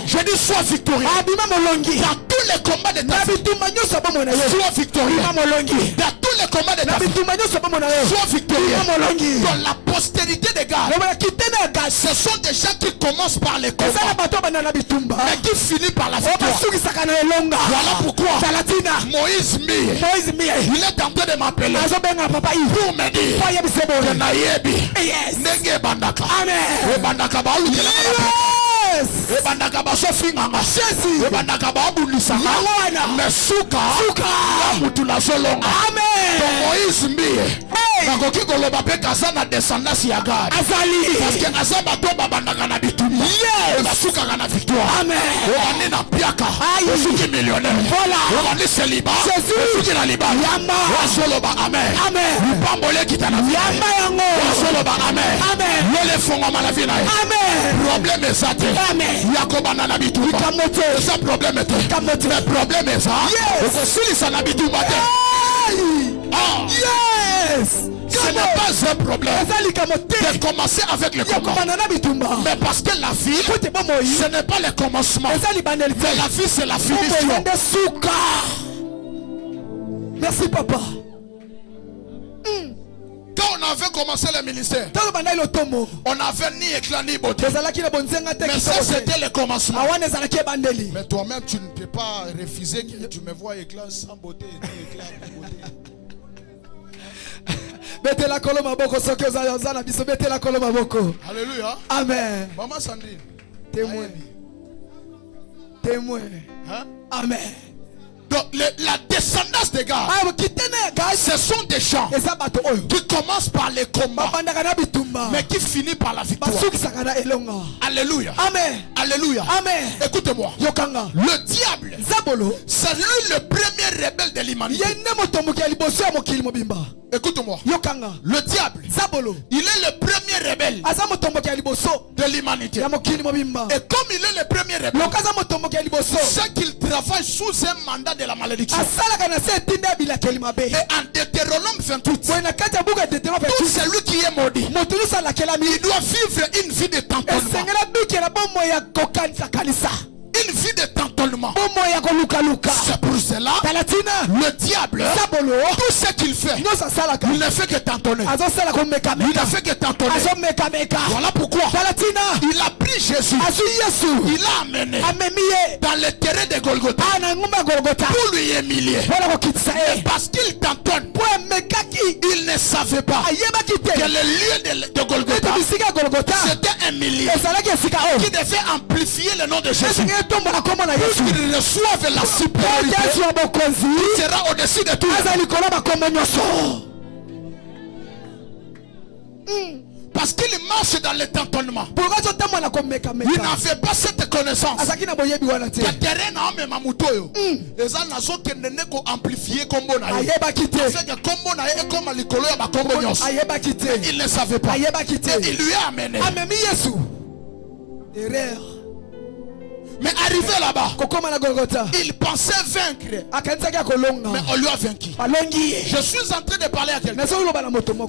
Je dis sois victorieux dans tous les combats de ta vie, sois victorieux. Dans tous les combats de ta vie, sois victorieux. Dans la postérité des gars, ce sont des gens qui commencent par les combats, mais qui finissent par la victoire. Voilà pourquoi Moïse Mie, il est en train de m'appeler pour me dire que Naïebi, Nenge Bandaka, Bandaka Baoulou, Bandaka Basofinganga, Bandaka Babulisanga, Mesuka, Mutula Solonga. Moïse Mie, nakoki koloba pe kasa na descendance ya Gad. Parce que kasa bato babandaka na bitumba. Basuka na victoire. Amen. Obani na piaka. Osuki millionnaire. Voilà. Obani célibat. Osuki na liba. Yamba. Wasoloba amen. Amen. Lupambole kitana. Yamba yango. Wasoloba amen. Amen. Lole fongo malavi na. Amen. Problème est ça. Amen. Yakoba na bitumba. Kamote. Ça problème est. Kamote. Le problème est ça. Okosili sa na bitumba te. Yes! Ce n'est pas un problème de commencer avec le combat. Mais parce que la vie, ce n'est pas le commencement. Mais la vie, c'est la finition. Merci papa. Quand on avait commencé le ministère, on n'avait ni éclat ni beauté. Mais ça, c'était le commencement. Mais toi-même, tu ne peux pas refuser que tu me vois éclat sans beauté ni éclat ni beauté. Mettez la colonne à boko, ce que vous avez dit, mettez la colonne à boko. Alléluia. Amen. Maman Sandrine. Témoin. Témoin. Hein? Amen. Donc la descendance des gars, ce sont des gens qui commencent par les combats, mais qui finissent par la victoire. Alléluia. Amen. Alléluia. Amen. Écoutez-moi. Le diable, c'est lui le premier rebelle de l'humanité. Écoute-moi. Le diable, il est le premier rebelle de l'humanité. Et comme il est le premier rebelle, c'est qu'il travaille sous un mandat de la malédiction. Et en Deutéronome 28, tout celui qui est maudit, il doit vivre une vie de tentellement. Une vie de tentellement. C'est pour cela le diable, tout ce qu'il fait, il ne fait que tentonner. Il ne fait que tentonner. Voilà pourquoi il a pris Jésus, il l'a amené dans le terrain de Golgotha pour lui humilier. Parce qu'il tentonne, il ne savait pas que le lieu de Golgotha, c'était un millier qui devait amplifier le nom de Jésus. Qu'il reçoive la supériorité, il sera au-dessus de tout. Parce qu'il marche dans le tentonnement. Il n'avait pas cette connaissance. Il ne savait pas. Il lui a amené. Erreur. Mais arrivé là-bas, il pensait vaincre, mais on lui a vaincu. Je suis en train de parler à quelqu'un.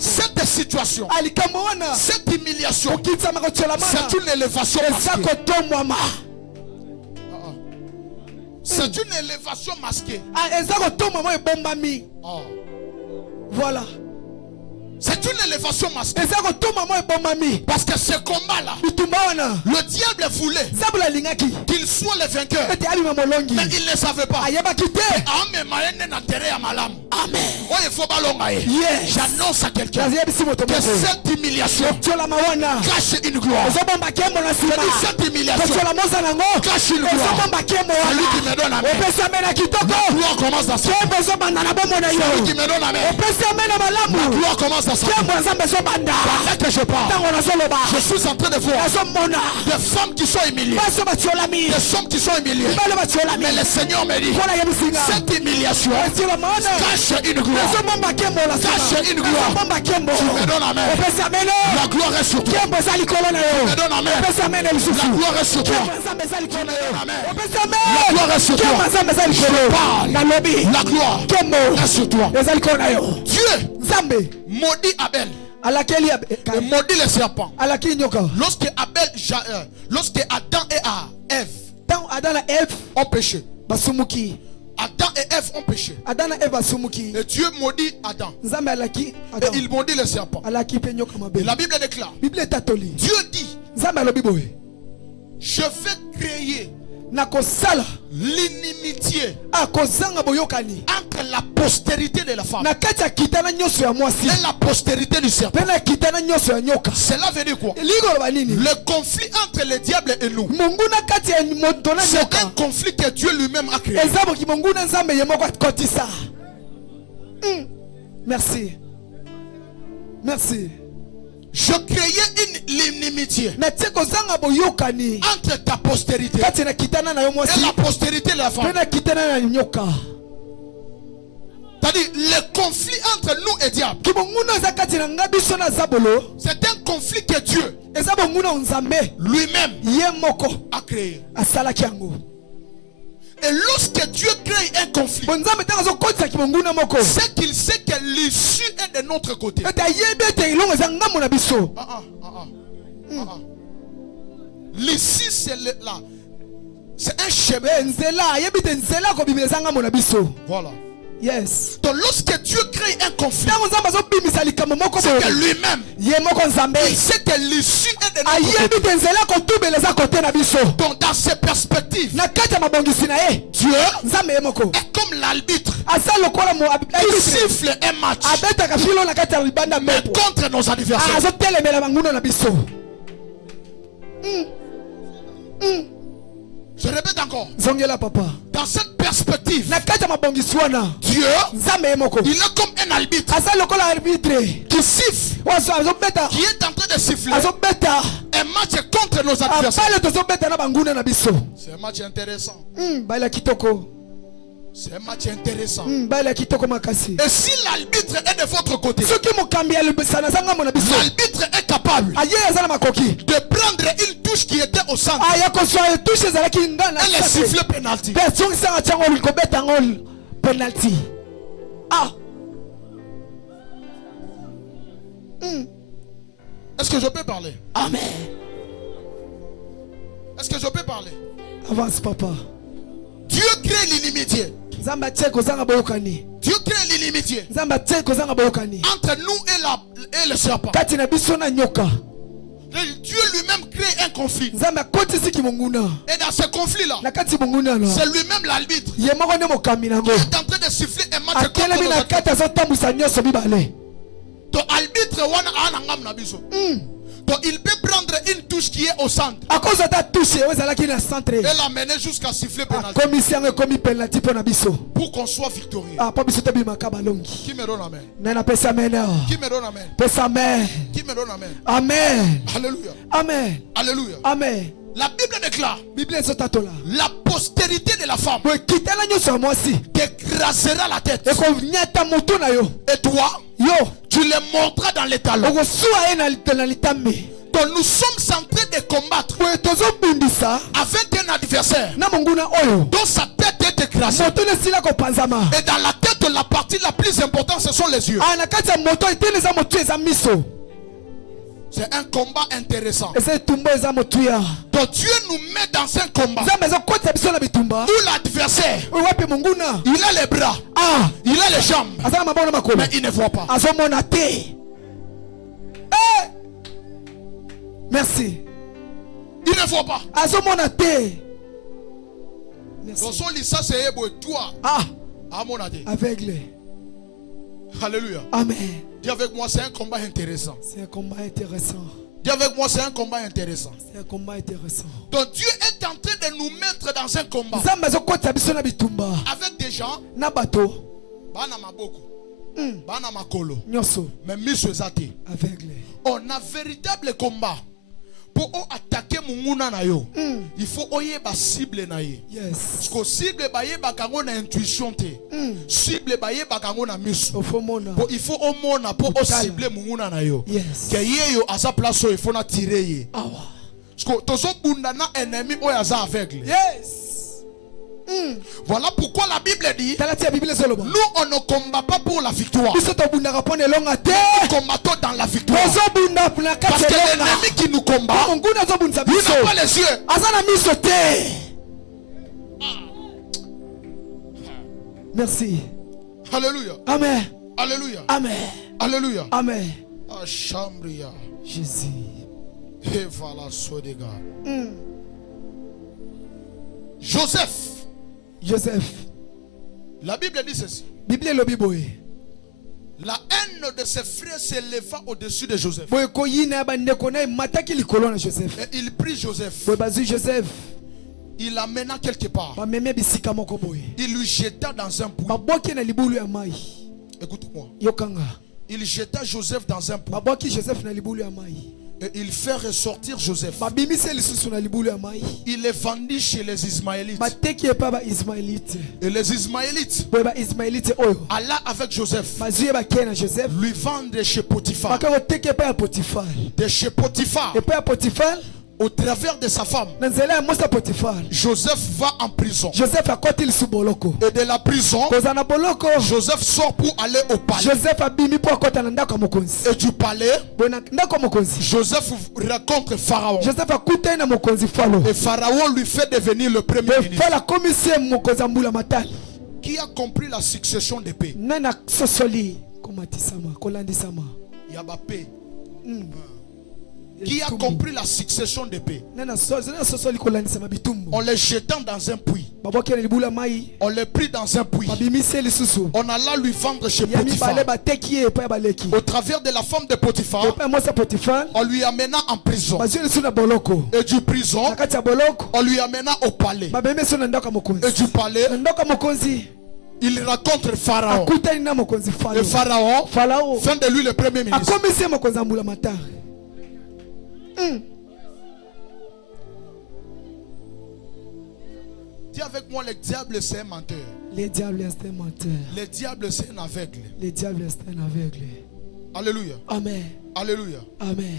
Cette situation, cette humiliation, c'est une élévation masquée. C'est une élévation masquée. Voilà. C'est une élévation masquée. Parce que ce combat-là, le diable voulait qu'il soit le vainqueur. Mais il ne savait pas. Amen. J'annonce à quelqu'un que cette humiliation cache une gloire. Cette humiliation cache une gloire. Celui qui me donne amen. La gloire commence dans ça. Celui qui me donne amen. La gloire commence dans ça. Pendant que je parle, je suis en train de voir des femmes qui sont humiliées, des hommes qui sont humiliés. Mais le Seigneur me dit, cette humiliation cache une gloire. Cache une gloire. Tu me donnes amen. La gloire est sur toi. Tu me donnes amen. La gloire est sur toi. La gloire est sur toi. Je parle. La gloire est sur toi. Dieu maudit Abel et maudit le serpent. Lorsque Adam et Ève ont péché, Adam et Ève ont péché. Et Dieu maudit Adam. Et il maudit le serpent. Et la Bible déclare. Dieu dit, je vais créer l'inimitié entre la postérité de la femme et la postérité du serpent. Cela veut dire quoi? Le conflit entre le diable et nous, c'est un conflit que Dieu lui-même a créé. Merci. Merci. Je créais l'inimitié entre ta postérité et la postérité de la femme. C'est-à-dire le conflit entre nous et diable. C'est un conflit que Dieu lui-même a créé. Et lorsque Dieu crée un conflit, c'est qu'il sait que l'issue est de notre côté. L'issue, c'est un chemin. Voilà. Yes. Donc lorsque Dieu crée un conflit, c'est que lui-même, il sait que l'issue est de notre côté. Donc dans ces perspectives, Dieu est comme l'arbitre qui siffle un match, mais contre nos adversaires. Je répète encore. Dans cette perspective, Dieu, il est comme un arbitre qui siffle, qui est en train de siffler un match contre nos adversaires. C'est un match intéressant. C'est un match intéressant. Et si l'arbitre est de votre côté, l'arbitre est capable de prendre une touche qui était au centre et le siffler penalty. Est-ce que je peux parler? Amen. Est-ce que je peux parler? Avance, papa. Dieu crée l'inimitié. Dieu crée l'inimitié entre nous et le serpent. Dieu lui-même crée un conflit. Et dans ce conflit-là, c'est lui-même l'arbitre qui est en train de siffler un match contre nos adversaires. Donc, arbitre, donc il peut prendre une touche qui est au centre et l'amener jusqu'à siffler penalty pour qu'on soit victorieux. Qui me donne amen? Qui me donne amen? Qui me donne amen? Amen. Alléluia. Amen. Alléluia. Amen. La Bible déclare la postérité de la femme t'écrasera la tête. Et toi, tu les montras dans les talons. Donc nous sommes en train de combattre avec un adversaire dont sa tête est écrasée. Et dans la tête, la partie la plus importante, ce sont les yeux. C'est un combat intéressant. Donc Dieu nous met dans un combat où l'adversaire, il a les bras, il a les jambes, mais il ne voit pas. Merci. Il ne voit pas. Aveugle. Alléluia. Amen. Dis avec moi, c'est un combat intéressant. C'est un combat intéressant. Dis avec moi, c'est un combat intéressant. C'est un combat intéressant. Donc Dieu est en train de nous mettre dans un combat avec des gens bana maboko, bana makolo, mais miso ezate. Aveugle. On a véritable combat. Pour attaquer munguna na yo, il faut oyeba cible na ye. Yes. Parce que cible ba yeba kango na intuition te. Cible ba yeba kango na miso. Il faut au mona pour cibler munguna na yo. Yes. Que ye yo à sa place il faut na tirer ye. Parce que tozo bunda na ennemi oya za aveugle. Yes. Voilà pourquoi la Bible dit nous on ne combat pas pour la victoire. Nous combattons dans la victoire. Parce que l'ennemi qui nous combat, il n'a pas les yeux. Merci. Alléluia. Amen. Alléluia. Amen. Alléluia. Amen. Achambria. Jésus. Et voilà Sodega. Joseph. Joseph. La Bible dit ceci. Bible lo biboye. La haine de ses frères s'éleva au-dessus de Joseph. Et il prit Joseph. Il l'amena quelque part. Il lui jeta dans un puits. Écoute-moi. Il jeta Joseph dans un puits. Et il fait ressortir Joseph. Il est vendu chez les Ismaélites. Et les Ismaélites alla avec Joseph. Lui vendre chez Potiphar. De chez Potiphar. Au travers de sa femme, Joseph va en prison. Et de la prison, Joseph sort pour aller au palais. Et du palais, Joseph rencontre Pharaon. Et Pharaon lui fait devenir le premier ministre. Qui a compris la succession des paix? Il y a ma paix. Qui a compris la succession de paix? On les jetant dans un puits. On les prit dans un puits. On alla lui vendre chez Potiphar. Au travers de la femme de Potiphar, on lui amena en prison. Et du prison, on lui amena au palais. Et du palais, il rencontre Pharaon. Et Pharaon fait de lui le premier ministre. Dis avec moi, le diable c'est un menteur. Le diable est un menteur. Le diable c'est un aveugle. Le diable est un aveugle. Alléluia. Amen. Alléluia. Amen.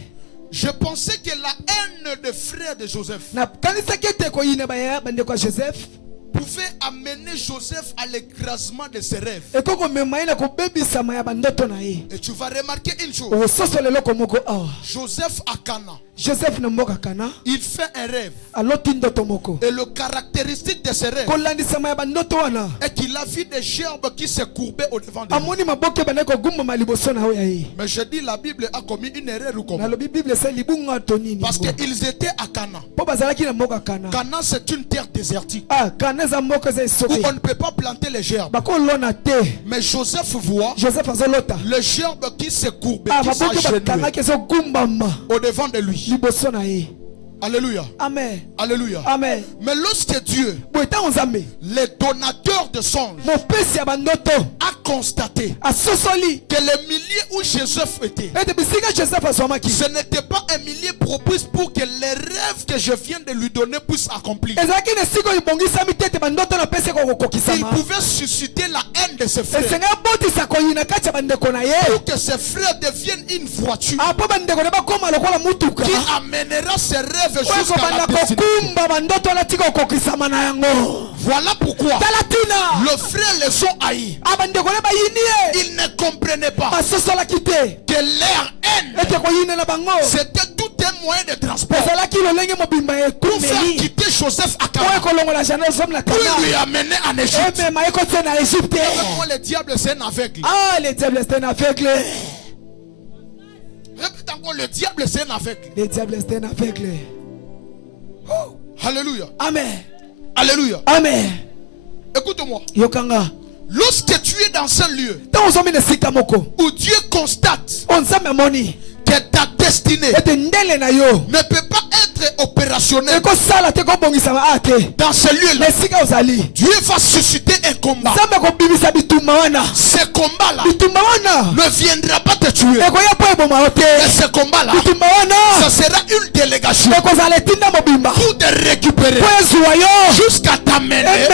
Je pensais que la haine des frères de Joseph pouvait amener Joseph à l'écrasement de ses rêves. Et tu vas remarquer une chose. Joseph à Cana, il fait un rêve. Et le caractéristique de ses rêves est qu'il a vu des gerbes qui se courbaient au devant de lui. Mais je dis, la Bible a commis une erreur ou comment? Parce qu'ils étaient à Cana. Cana c'est une terre désertique où on ne peut pas planter les gerbes. Mais Joseph voit les gerbes qui se courbaient, qui s'agenouillaient au devant de lui. Alléluia. Amen. Alléluia. Amen. Mais lorsque Dieu, le donateur de songes, a constaté que les milliers où Joseph était, ce n'était pas un millier propice pour que les rêves que je viens de lui donner puissent accomplir. Il pouvait susciter la haine de ses frères pour que ses frères deviennent une voiture qui amènera ses rêves jusqu'à la destinée. Voilà pourquoi le frère les ont haïs. Ils ne comprenaient pas que leur haine c'était tout un moyen de transport pour faire quitter Joseph à Canaan, pour lui amener en Égypte. Le diable c'est un aveugle. Ah, le diable c'est un aveugle. Répète encore, le diable c'est un aveugle. Le diable c'est un aveugle. Alléluia. Amen. Alléluia. Amen. Écoute-moi. Yokanga. Lorsque tu es dans un lieu où Dieu constate que ta destinée ne peut pas être opérationnelle dans ce lieu-là, Dieu va susciter un combat. Ce combat-là ne viendra pas te tuer. Mais ce combat-là, ça sera une délégation pour te récupérer jusqu'à t'amener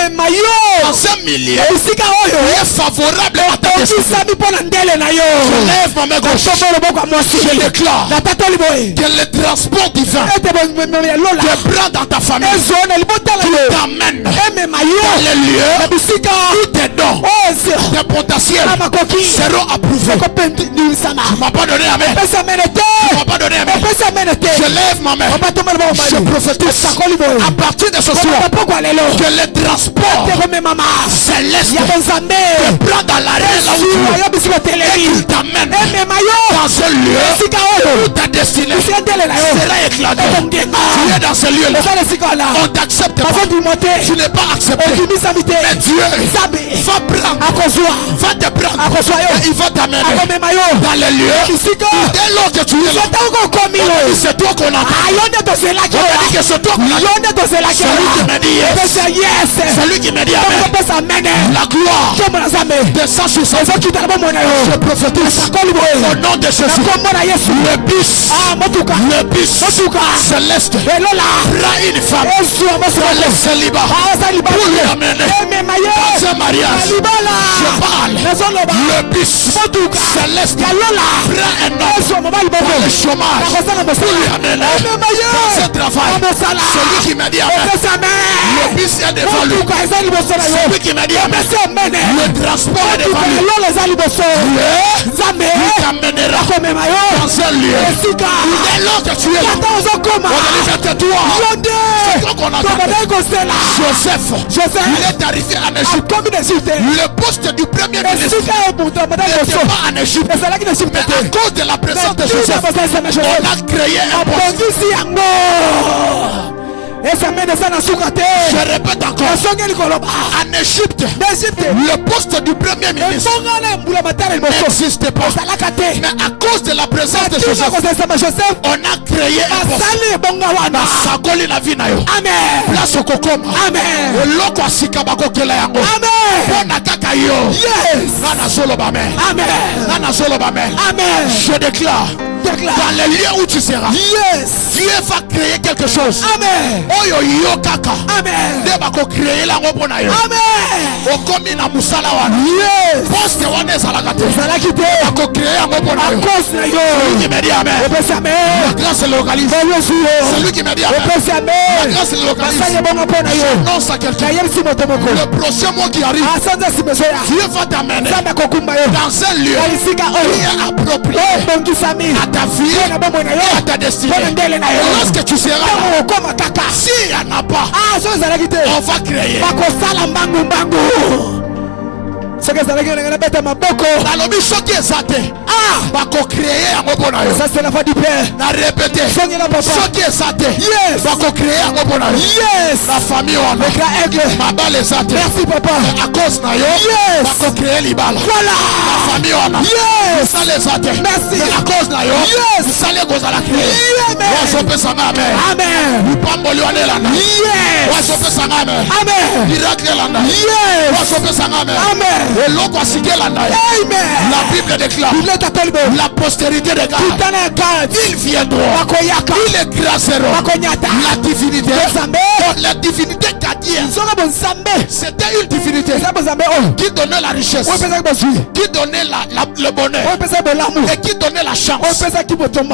dans un milieu qui est favorable à ta destinée. Je lève ma main gauche. Je déclare que le transport divin te prend dans ta famille, qui t'amène dans les lieux tous tes dons, tes potentiels seront approuvés. Tu m'as pas donné amen. Tu m'as pas donné amen. Je lève ma main. Je prophétise à partir de ce soir que les transports célestes te prennent dans l'arrêt là où tu es et qu'ils t'amènent dans un lieu où ta destinée sera éclairée. Tu es dans ce lieu là. On t'accepte pas. Tu n'es pas accepté. Mais Dieu va te prendre et il va t'amener dans les lieux. Dès lors que tu es là, c'est toi qu'on attend. On a dit que c'est toi qu'on attend. Celui qui me dit amen. La gloire descend sur sa vie. Je prophétise au nom de Jésus. Le bis céleste prend une femme dans le célibat pour lui amener dans un mariage. Je parle. Le bis céleste prend un homme dans le chômage pour lui amener dans ce travail. Celui qui m'a dit amen. Le bis est devant lui. Celui qui m'a dit amen. Le transport est devant lui. Il t'amènera dans un lieu. Dès lors que tu es là, on a dit tais-toi. C'est toi qu'on attend. Joseph, il est arrivé en Égypte. Le poste du premier ministre n'était pas en Égypte. Mais à cause de la présence de Joseph, on a créé un poste. Je répète encore. En Égypte, le poste du premier ministre n'existait pas. Mais à cause de la présence de Joseph, on a créé un poste. Sagoli la vie na yo. Amen. Place au kokoma. Amen. Loko asika bakokela yango. Amen. Bona kaka yo. Yes. Nana solo ba amen. Amen. Nana solo ba amen. Amen. Je déclare. Dans les lieux où tu seras, Dieu va créer quelque chose. Amen. Oyo yo kaka. Amen. Deba ko créer la ngopona yo. Amen. Okomi na musala wana. Yes. Poste wana salakate. Salakite. Ko créer ngopona yo. Cause na yo. Celui qui me dit amen. La grâce se localise. Celui qui me dit amen. La grâce se localise. J'annonce à quelqu'un. Le prochain mois qui arrive, Dieu va t'amener dans un lieu qui est approprié à ta vie et à ta destinée. Lorsque tu seras là, s'il n'y en a pas, on va créer. Ça c'est la voix du Père. La répéter. La famille ma balle est saté. Merci papa. À cause na yo. Va créer l'ibala. Voilà. La famille ça les saté. Merci. À cause na yo. Ça les goza la créer. Amen. Amen. Pambo lione lana. Amen. Miracle lana. Amen. Et l'eau va signer la naïe. La Bible déclare la postérité de God. Ils viendront. Ils écraseront la divinité. La divinité gadienne. C'était une divinité qui donnait la richesse, qui donnait le bonheur et qui donnait la chance.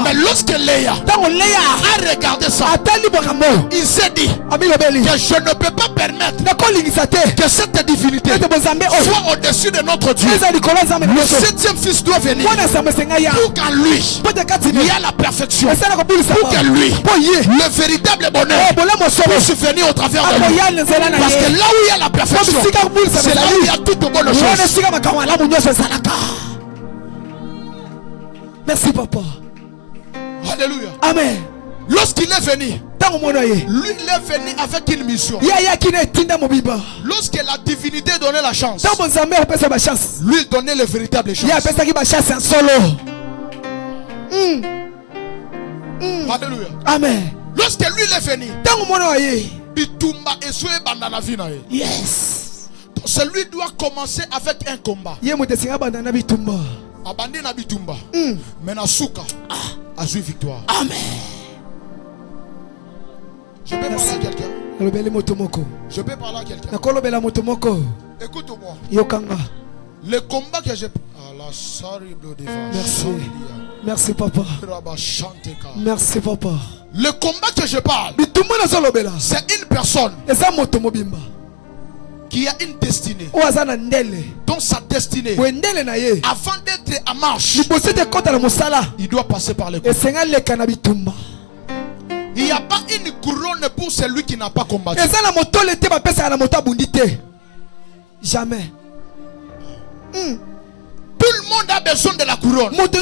Mais lorsque Léa a regardé ça, il s'est dit que je ne peux pas permettre que cette divinité soit au-dessus de notre Dieu. Le septième fils doit venir pour qu'en lui il y a la perfection, pour que lui le véritable bonheur puisse venir au travers de lui. Parce que là où il y a la perfection, c'est là où il y a toutes bonnes choses. Merci papa. Alléluia. Amen. Lorsqu'il est venu, lui il est venu avec une mission. Lorsque la divinité donnait la chance, lui il donnait le véritable chance. Alléluia. Amen. Lorsque lui il est venu, yes. Donc celui doit commencer avec un combat. Abandonner na bitumba. Mais na souka a joué victoire. Amen. Je peux parler à quelqu'un. Je peux parler à quelqu'un. Écoute-moi. Le combat que j'ai. Merci. Merci papa. Merci papa. Le combat que je parle, c'est une personne qui a une destinée, dans sa destinée, avant d'être en marche, il doit passer par les combats. Il n'y a pas une couronne pour celui qui n'a pas combattu. Jamais. Tout le monde a besoin de la couronne. Mais tout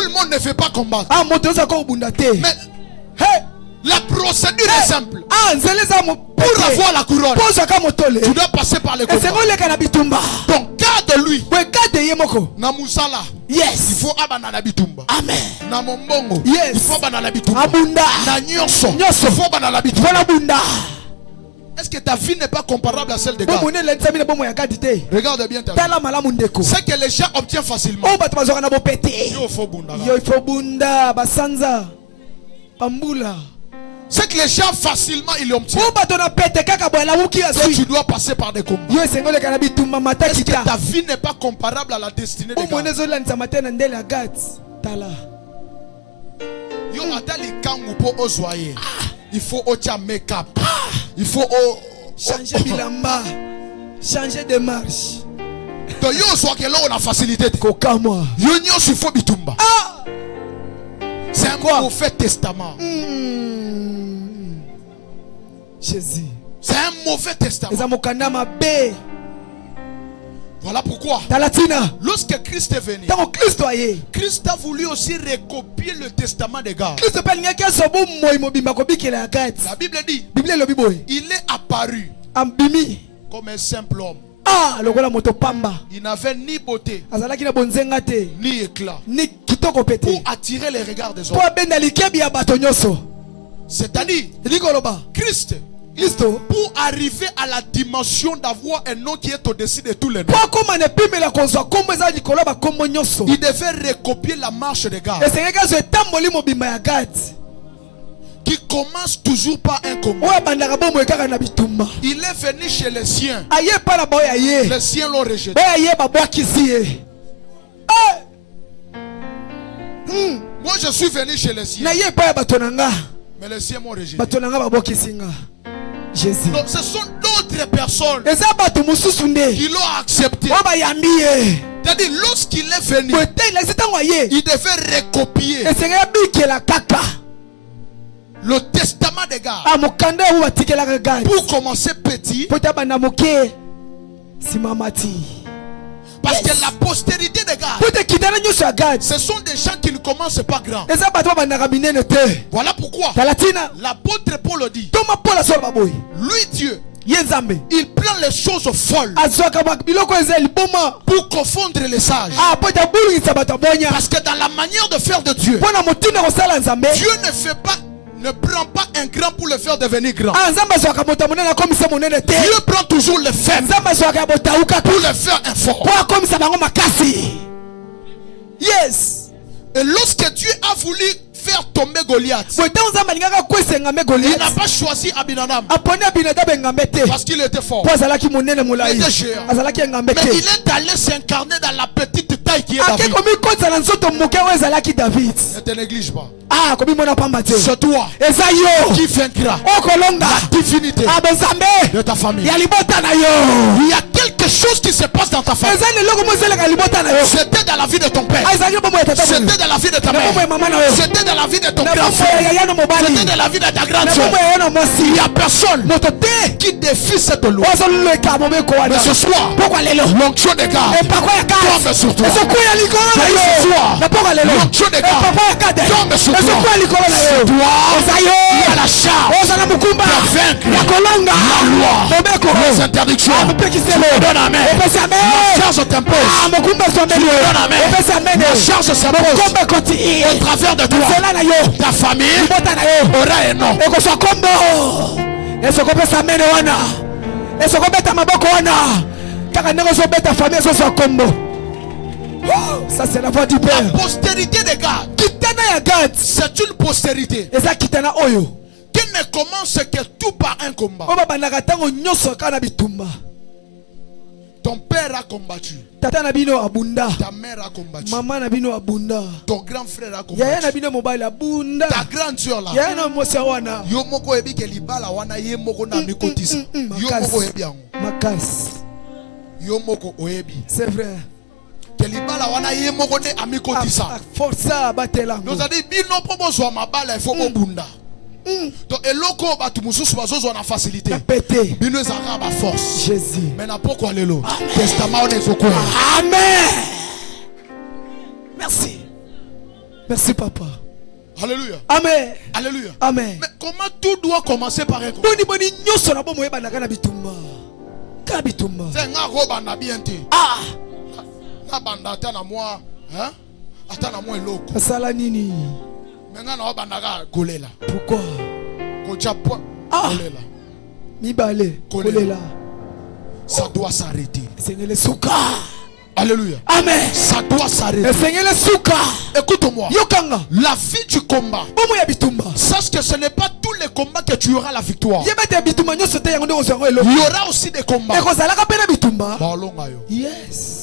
le monde ne fait pas combattre. Mais la procédure est simple. Pour avoir la couronne, tu dois passer par les combats. Donc garde lui. Na musala. Yes. Il faut abana na bitumba. Amen. Na mombongo. Yes. Il faut abana na bitumba. Abunda. Na nyonso. Il faut abana na bitumba. Est-ce que ta vie n'est pas comparable à celle de Gad? Regarde bien ta vie. C'est que les gens obtiennent facilement. Il faut bunda. C'est que les gens facilement ils l'obtiennent. Donc tu dois passer par des combats. Est-ce que ta vie n'est pas comparable à la destinée de Gad? Yo atali kangu po ozoyer. Il faut ocha make-up. Il faut changer bilamba, changer de marche. Donc yo soit que là on a facilité. Kokamwa. Yo il faut bitumba. C'est un mauvais testament. Jésus. C'est un mauvais testament. Voilà pourquoi, lorsque Christ est venu, Christ a voulu aussi recopier le testament de Gad. La Bible dit, il est apparu comme un simple homme. Il n'avait ni beauté, ni éclat, pour attirer les regards des hommes. C'est-à-dire, Christ, pour arriver à la dimension d'avoir un nom qui est au-dessus de tous les noms, il devait recopier la marche de Gad, qui commence toujours par un combat. Il est venu chez les siens. Les siens l'ont rejeté. Moi je suis venu chez les siens, mais les siens m'ont rejeté. Jésus. Donc ce sont d'autres personnes qui l'ont accepté. C'est-à-dire lorsqu'il est venu, il devait recopier le testament de Gad pour commencer petit. Parce que la postérité de Gad, ce sont des gens qui ne commencent pas grand. Voilà pourquoi l'apôtre Paul dit, lui Dieu, il prend les choses folles pour confondre les sages. Parce que dans la manière de faire de Dieu, Dieu ne prend pas un grand pour le faire devenir grand. Dieu prend toujours le faible pour le faire un fort. Yes. Et lorsque Dieu a voulu faire tomber Goliath, il n'a pas choisi Abinadab parce qu'il était fort, il était géant. Mais il est allé s'incarner dans la petite taille qui est David. Ne te néglige pas. C'est toi qui vaincra la divinité de ta famille. Il y a quelque chose qui se passe dans ta famille. C'était dans la vie de ton père, c'était dans la vie de ta mère, c'était dans la vie de ton grand-frère, c'était dans la vie de ta grande-soeur. Il n'y a personne qui défie cette loi. Mais ce soir, l'onction de Gad tombe sur toi. Ce soir, l'onction de Gad tombe sur toi. C'est toi qui as la charge de vaincre la loi, les interdictions. Tu me donnes la main, la charge t'impose. Tu me donnes la main, la charge s'impose. Au travers de toi, ta famille aura un nom. Ça c'est la voix du Père. La postérité de Gad, c'est une postérité qui ne commence que tout par un combat, Ton père a combattu. Tata nabino abunda. Ta mère a combattu. Maman nabino abunda. Ton grand frère a combattu. Yaya nabino mobile abunda. Ta grande soeur là. Yaya no mosa wana. Yo moko ebi ke libala wana ye moko na mikotisa. Yo moko ebi yango. Makas. Yo moko oebi. C'est vrai. Que libala wana ye moko ne amikotisa. Força batela. Nous a dit bino pobo zo mabala il faut bunda. Donc eloko batu mususu bazozo na facilité. Pété. Bino ezaka ba force. Jésus. Mais na poko lelo. Testament on ezoko. Amen. Merci. Merci papa. Alléluia. Amen. Alléluia. Amen. Mais comment tout doit commencer par un boni boni nyoso na bomo yeba na kana bitumba. Kana bitumba. C'est nga roba na bien te. Ah. Na banda ta na moi, hein? Ata na moi eloko. Sala nini? Menga na banda ka kolela. Pourquoi? Ko japo kolela. Mibale kolela. Ça doit s'arrêter. Seigneur souka. Alléluia. Amen. Ça doit s'arrêter. Seigneur souka. Écoute-moi. Yokanga. La vie du combat. Bomo ya bitumba. Sache que ce n'est pas tous les combats que tu auras la victoire. Il y aura aussi des combats. Yes.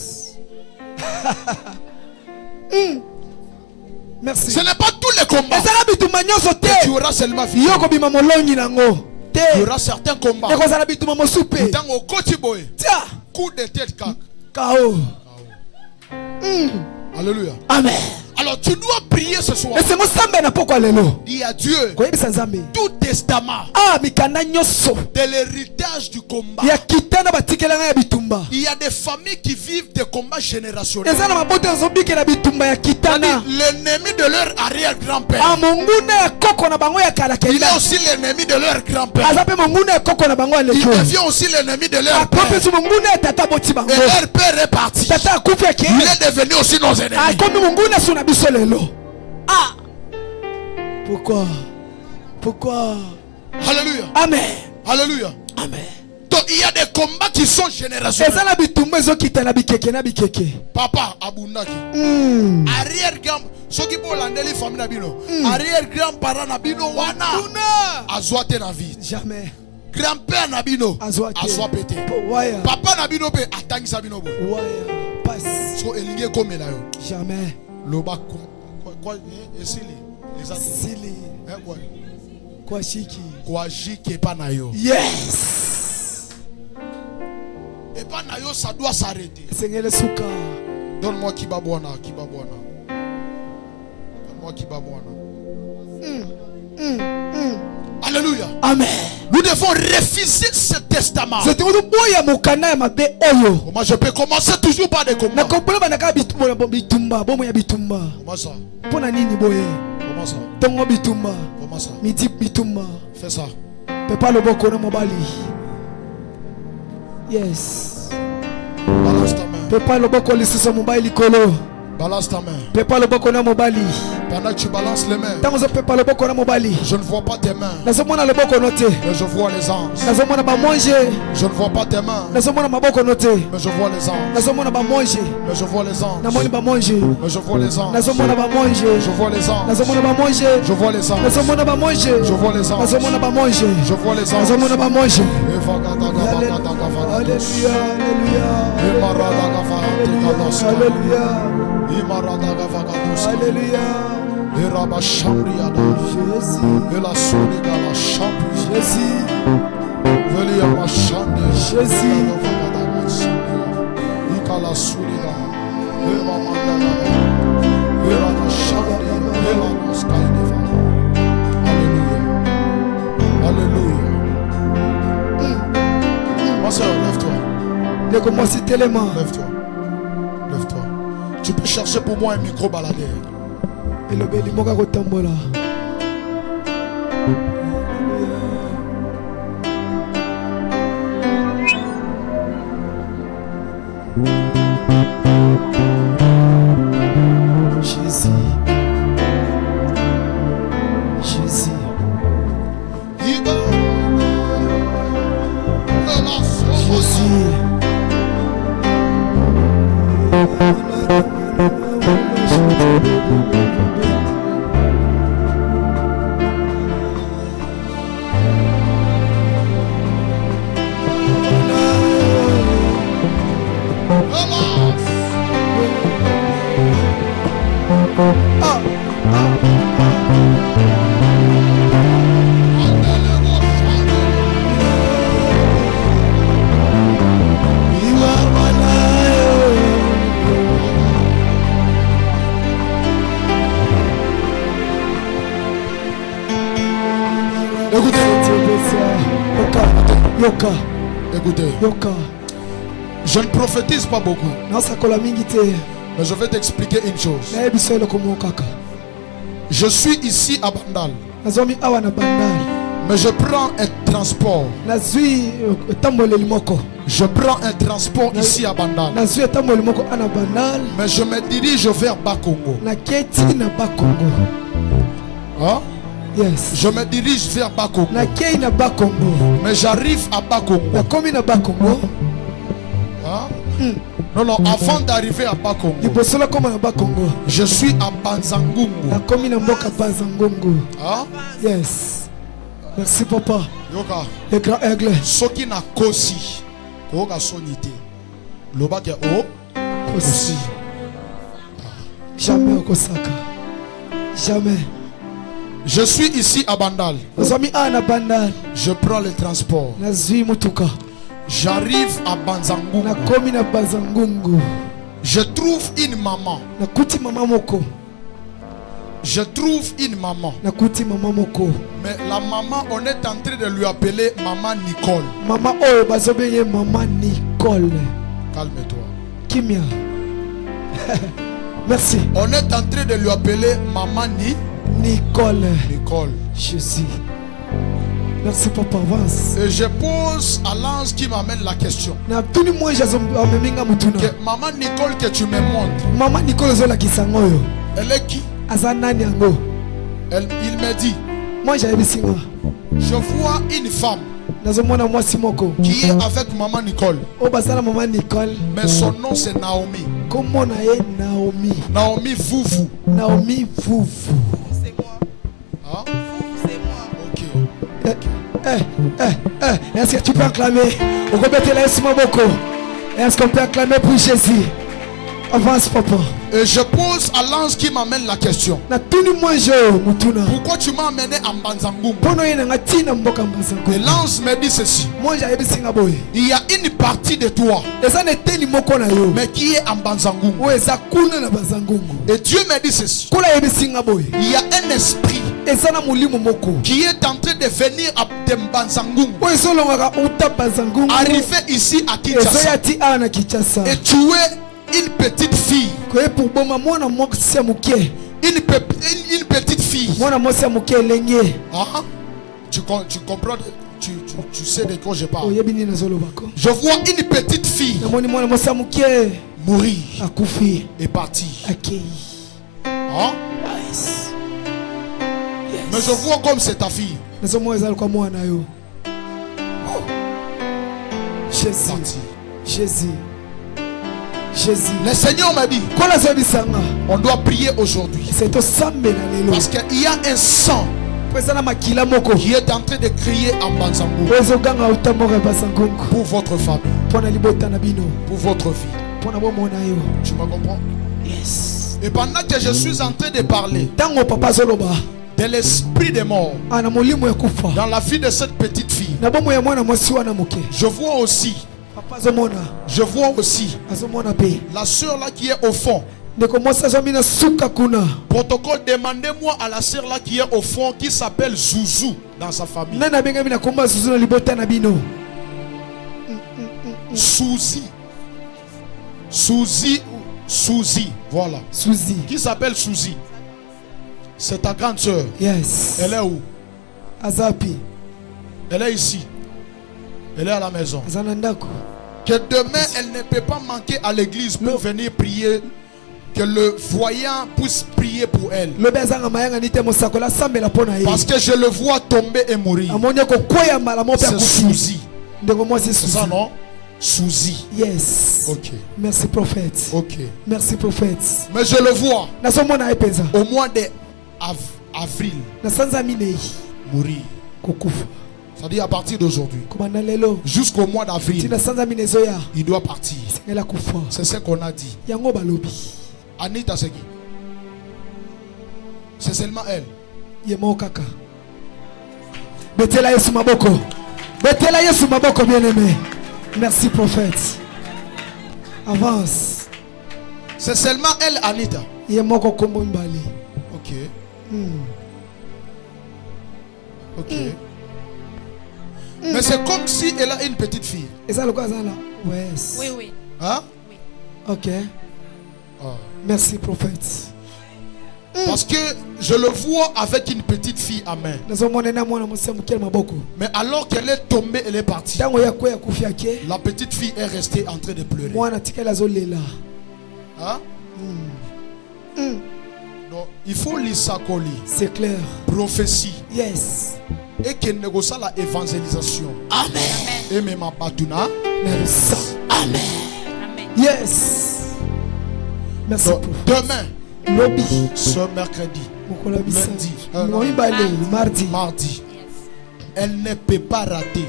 Merci. Ce n'est pas tous les combats que tu auras seulement victoire. Il y aura certains combats. Dans au quotidien. Coup de tête. KO. Alléluia. Amen. Alors tu dois prier ce soir. Dis à Dieu tout testament de l'héritage du combat. Il y a des familles qui vivent des combats générationnels. L'ennemi de leur arrière-grand-père. Il est aussi l'ennemi de leur grand-père. Il devient aussi l'ennemi de leur père. Et leur père est parti. Il est devenu aussi nos ennemis. Ah. Pourquoi? Alléluia. Amen. Alléluia. Amen. Donc il y a des combats qui sont générationnels. Papa abundaki. Arrière-grand, ceux qui vont l'année famille nabino. Arrière-grand-parent nabino wana. Azwate na vie. Jamais. Grand-père nabino. Azwa pété. Papa nabino pe atangi sabino bo. So elinge comme là yo. Jamais. Loba quoi esili. Sili. Kwa shiki. Kwa shiki pa na yo. Yes. Et pas na yo ça doit s'arrêter. Seigneur souka. Donne-moi kibabwana. Donne-moi kibabwana. Alléluia. Amen. Nous devons refuser ce testament. Moi je peux commencer toujours par des combats. Comment ça? Comment ça? Comment ça? Fais ça. Yes. Balance ta main. Balance ta main. Pendant que tu balances les mains, je ne vois pas tes mains, mais je vois les anges. Je ne vois pas tes mains, mais je vois les anges. Mais je vois les anges. Mais je vois les anges. Je vois les anges. Je vois les anges. Je vois les anges. Je vois les anges. Alléluia. Alléluia. Alléluia. Ma soeur, lève-toi. Lève-toi. Lève-toi. Tu peux chercher pour moi un micro baladeur. Jésus. Écoutez. Je ne prophétise pas beaucoup. Mais je vais t'expliquer une chose. Je suis ici à Bandal. Mais je prends un transport. Je prends un transport ici à Bandal. Mais je me dirige vers Bakongo. Hein? Yes. Je me dirige vers Bakongo. Mais j'arrive à Bakongo. Hein? Non, avant d'arriver à Bakongo, je suis à Banzangungu. Hein? Yes. Merci papa. Yoka. Le grand aigle. Soki na kosi. Koga sonité. Loba ke o. Kosi. Jamais au Kosaka. Jamais. Je suis ici à Bandal. Je prends le transport. J'arrive à Banzangungu. Je trouve une maman. Je trouve une maman. Mais la maman, on est en train de lui appeler Maman Nicole. Maman Nicole. Calme-toi. Kimia. Merci. On est en train de lui appeler Maman Nicole. Nicole. Jésus. Merci papa, avance. Et je pose à l'ange qui m'amène la question. Que Maman Nicole que tu me montres. Maman Nicole elle est qui? Il me dit. Je vois une femme qui est avec Maman Nicole. Mais son nom c'est Naomi. Naomi Foufou. Naomi Foufou. C'est moi. Hein? C'est moi. Ok. Est-ce que tu peux acclamer? Est-ce qu'on peut acclamer pour Jésus? Avance papa. Et je pose à l'ange qui m'amène la question. Pourquoi tu m'as amené à Banzangungu? Et l'ange me dit ceci. Il y a une partie de toi mais qui est en Banzangungu. Et Dieu me dit ceci. Il y a un esprit qui est en train de venir à Banzangungu, arriver ici à Kinshasa et tuer une petite fille. Une petite fille. Tu comprends? Tu sais de quoi je parle. Je vois une petite fille mourir et partir. Hein? Mais je vois comme c'est ta fille. Jésus. Jésus. Le Seigneur m'a dit on doit prier aujourd'hui. Parce qu'il y a un sang qui est en train de crier en Banzangungu pour votre famille, pour votre vie. Tu me comprends? Yes. Et pendant que je suis en train de parler de l'esprit des morts dans la vie de cette petite fille, je vois aussi la soeur là qui est au fond. Protocole, demandez-moi à la soeur là qui est au fond, qui s'appelle Zouzou dans sa famille. Souzi, voilà. Souzi. Qui s'appelle Souzi? C'est ta grande soeur. Yes. Elle est où? Azapi. Elle est ici. Elle est à la maison. Que demain elle ne peut pas manquer à l'église pour venir prier. Que le voyant puisse prier pour elle. Parce que je le vois tomber et mourir. C'est Souzi. C'est ça, non? Souzi. Yes. Ok. Merci prophète. Ok. Merci prophète. Mais je le vois au mois d'avril mourir. C'est-à-dire à partir d'aujourd'hui jusqu'au mois d'avril il doit partir. C'est ce qu'on a dit. Anita c'est qui? C'est seulement elle. Betela Yesu maboko bien-aimé. Merci prophète. Avance. C'est seulement elle, Anita. Ok. Ok. Ok. Mais c'est comme si elle a une petite fille. Et ça, le quoi, ça là? Oui, oui. Hein? Oui. Ok. Merci, prophète. Parce que je le vois avec une petite fille à main. Mais alors qu'elle est tombée, elle est partie. La petite fille est restée en train de pleurer. Hein? Donc, il faut lire ça. C'est clair. Prophétie. Yes. Et qu'elle négocie la évangélisation. Amen. Et même à Batuna. Amen. Yes. Merci. Demain. Lobby. Ce mercredi. Mardi. Mardi. Elle ne peut pas rater.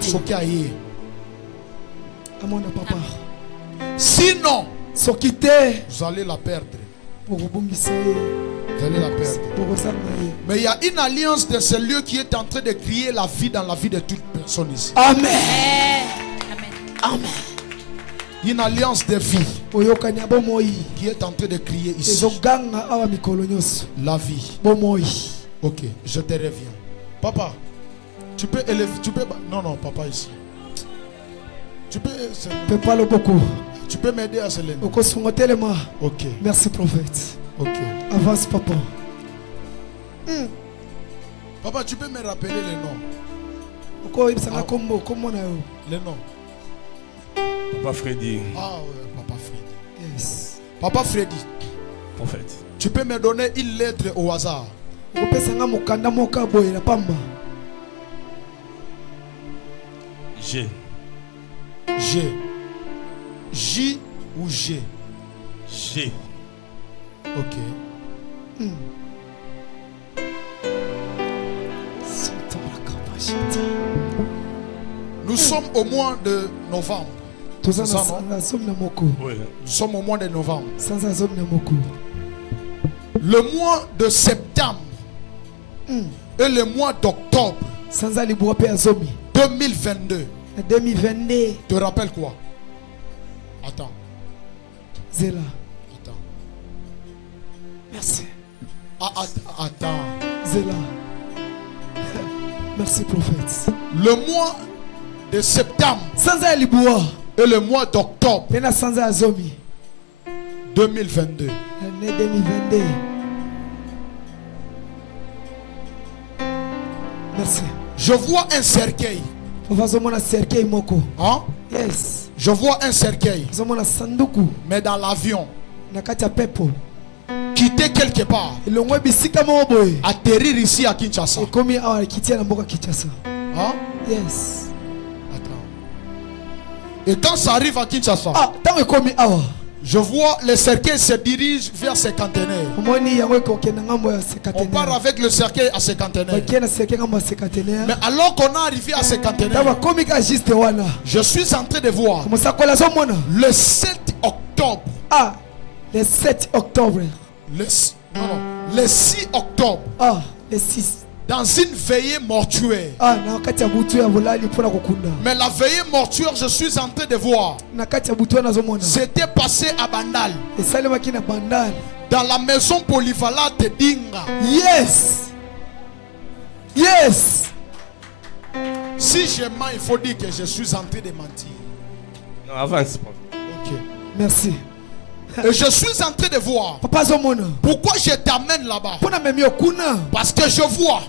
Ce qui a eu. Sinon, vous allez la perdre. Vous allez la perdre. Mais il y a une alliance de ce lieu qui est en train de créer la vie dans la vie de toute personne ici. Amen. Amen. Une alliance de vie qui est en train de crier ici. La vie. Ok, je te reviens. Papa, tu peux élever. Non, papa ici. Tu peux m'aider à se lever. Ok. Merci, prophète. Ok. Avance, papa. Papa, tu peux me rappeler les noms? Les noms. Papa Freddy. Ah ouais, Papa Freddy. Yes. Papa Freddy. Prophète. Tu peux me donner une lettre au hasard? G. G. J ou G? G. Ok. Nous sommes au mois de novembre. Oui. Nous sommes au mois de novembre. Le mois de septembre et le mois d'octobre 2022. Tu te rappelles quoi? Attends. Zéla. Attends. Merci. Attends. Zéla. Merci, prophète. Le mois de septembre et le mois d'octobre 2022. Merci. Je vois un cercueil. Hein? Yes. Je vois un cercueil. Mais dans l'avion. Quitter quelque part. Atterrir ici à Kinshasa. Hein? Yes. Attends. Et quand ça arrive à Kinshasa, je vois le cercueil se dirige vers ses conteneurs. On part avec le cercueil à ses conteneurs. Mais alors qu'on est arrivé à ses conteneurs, je suis en train de voir le 7 octobre. Le 7 octobre. Le 6 octobre. Le 6. Dans une veillée mortuaire. Mais la veillée mortuaire, je suis en train de voir. C'était passé à Bandal. Dans la maison polyvalente de Dinga. Yes. Yes. Si je mens, il faut dire que je suis en train de mentir. Non, avance. Ok. Merci. Et je suis en train de voir. Pourquoi je t'amène là-bas? Parce que je vois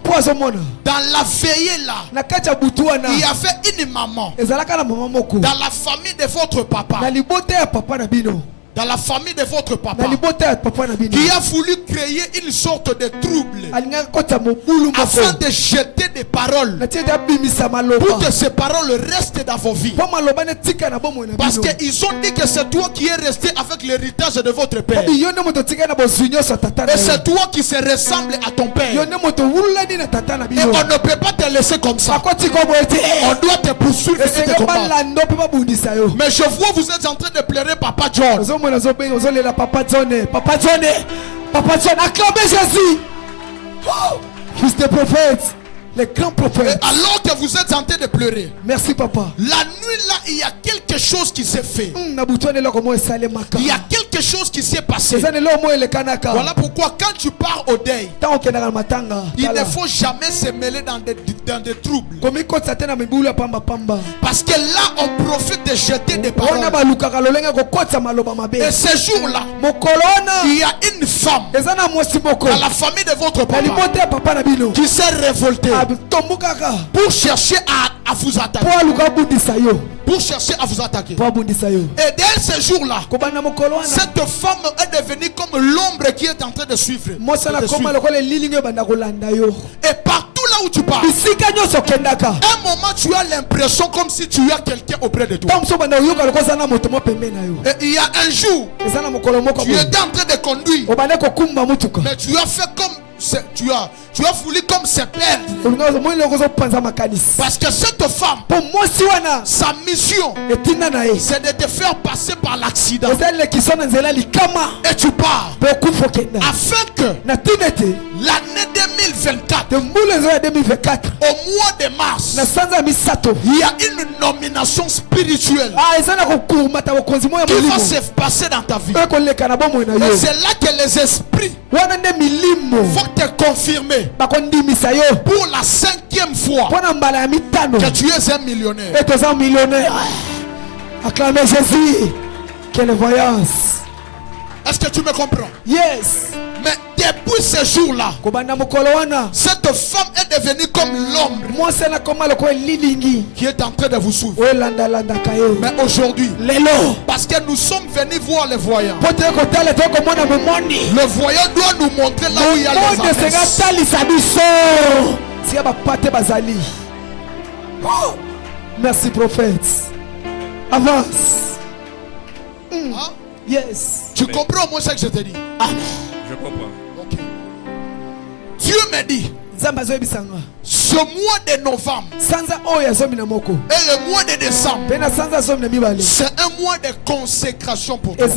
dans la veillée là, il y avait une maman dans la famille de votre papa. Dans la famille de votre papa, qui a voulu créer une sorte de trouble afin de jeter des paroles pour que ces paroles restent dans vos vies. Parce qu'ils ont dit que c'est toi qui es resté avec l'héritage de votre père. Et c'est toi qui se ressemble à ton père. Et on ne peut pas te laisser comme ça. On doit te poursuivre et te combattre. Mais je vois vous êtes en train de pleurer Papa John. Papa John, acclamez Jésus. Fils de prophète. Les grands prophètes. Et alors que vous êtes en train de pleurer. Merci papa. La nuit là, il y a quelque chose qui s'est fait. Il y a quelque chose qui s'est passé. Voilà pourquoi quand tu pars au deuil, il ne faut jamais se mêler dans des troubles. Parce que là, on profite de jeter des paroles. Et ce jour-là, il y a une femme dans la famille de votre papa qui s'est révoltée pour chercher à vous attaquer. Pour chercher à vous attaquer. Et dès ce jour-là, cette femme est devenue comme l'ombre qui est en train de suivre. Et partout là où tu pars, un moment tu as l'impression comme si tu as quelqu'un auprès de toi. Et il y a un jour, tu étais en train de conduire, mais tu as fait comme tu as voulu comme se perdre. Parce que cette femme, sa mission, c'est de te faire passer par l'accident. Et tu pars afin que l'année 2024, au mois de mars, il y a une nomination spirituelle qui va se passer dans ta vie. Et c'est là que les esprits vont te confirmer pour la 5e fois que tu es un millionnaire. Acclamez Jésus. Quelle voyance. Est-ce que tu me comprends? Yes. Mais depuis ce jour-là, cette femme est devenue comme l'ombre qui est en train de vous suivre. Mais aujourd'hui, parce que nous sommes venus voir les voyants, le voyant doit nous montrer là où il y a les oh. Merci prophète. Avance. Hein? Yes. Tu comprends moi ce que je te dis? Amen. Je comprends. Okay. Dieu me dit, ce mois de novembre et le mois de décembre, c'est un mois de consécration pour toi.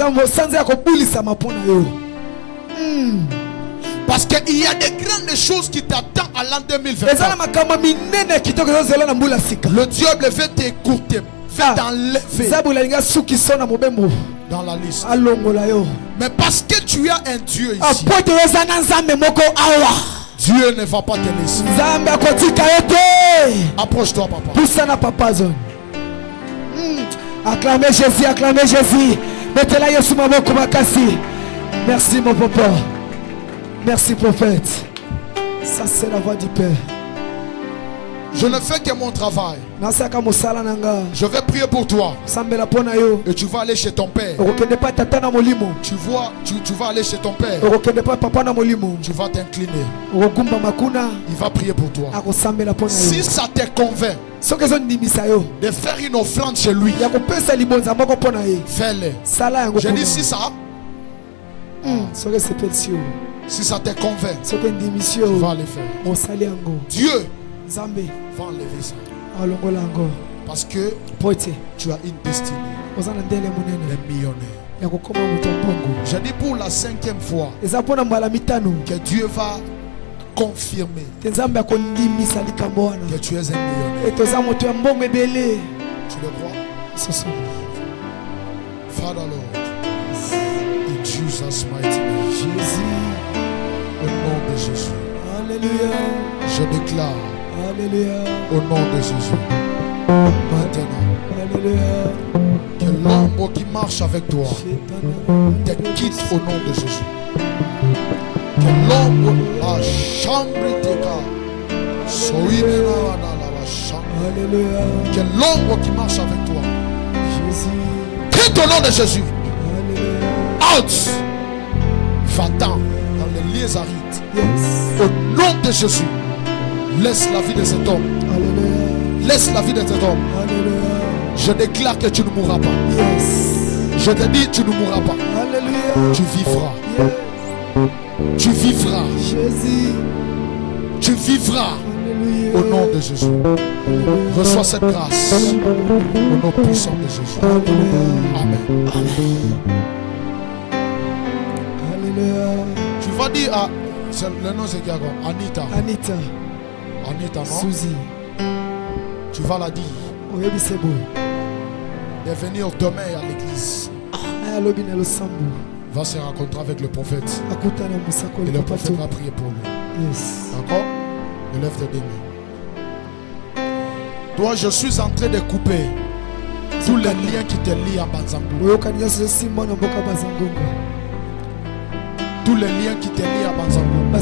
Parce qu'il y a des grandes choses qui t'attendent à l'an 2024. Le diable veut t'écouter, veut t'enlever dans la liste. Mais parce que tu as un Dieu ici, Dieu ne va pas te laisser. Approche-toi, papa. Acclamez Jésus, acclamez Jésus. Mettez-la Yesu maboko makasi. Merci mon papa. Merci prophète. Ça c'est la voix du Père. Je ne fais que mon travail. Je vais prier pour toi. Et tu vas aller chez ton père. Tu vas aller chez ton père. Tu vas t'incliner. Il va prier pour toi. Si ça te convainc de faire une offrande chez lui, fais-le. Je dis si ça. Si ça te convainc, tu vas le faire. Dieu va enlever ça. Parce que tu as une destinée. Un millionnaire. Je dis pour la 5e fois que Dieu va confirmer que tu es un millionnaire. Tu le crois? Father Lord, in Jesus' mighty name. Jésus. Au nom de Jésus. Alléluia. Je déclare. Alléluia. Au nom de Jésus. Maintenant. Alléluia. Que l'ombre qui marche avec toi te quitte au nom de Jésus. Que l'ombre, la chambre te Alléluia. Que l'ombre qui marche avec toi Jésus. quitte au nom de Jésus. Alléluia. Out. Va-t'en dans les lieux arides. Yes. Au nom de Jésus. Laisse la vie de cet homme. Alléluia. Laisse la vie de cet homme. Alléluia. Je déclare que tu ne mourras pas. Yes. Je te dis, tu ne mourras pas. Alléluia. Tu vivras. Yes. Tu vivras. Jésus. Tu vivras. Alléluia. Au nom de Jésus. Reçois cette grâce. Au nom puissant de Jésus. Alléluia. Amen. Alléluia. Tu vas dire à... Le nom c'est qui encore? Anita. Anita. Anita, non? Tu vas la dire. De venir demain à l'église. Va se rencontrer avec le prophète. Et le prophète va prier pour lui. D'accord? Lève tes deux mains. Toi, je suis en train de couper tous les liens qui te lient à Banzango. Tous les liens qui te lient à Banzango. On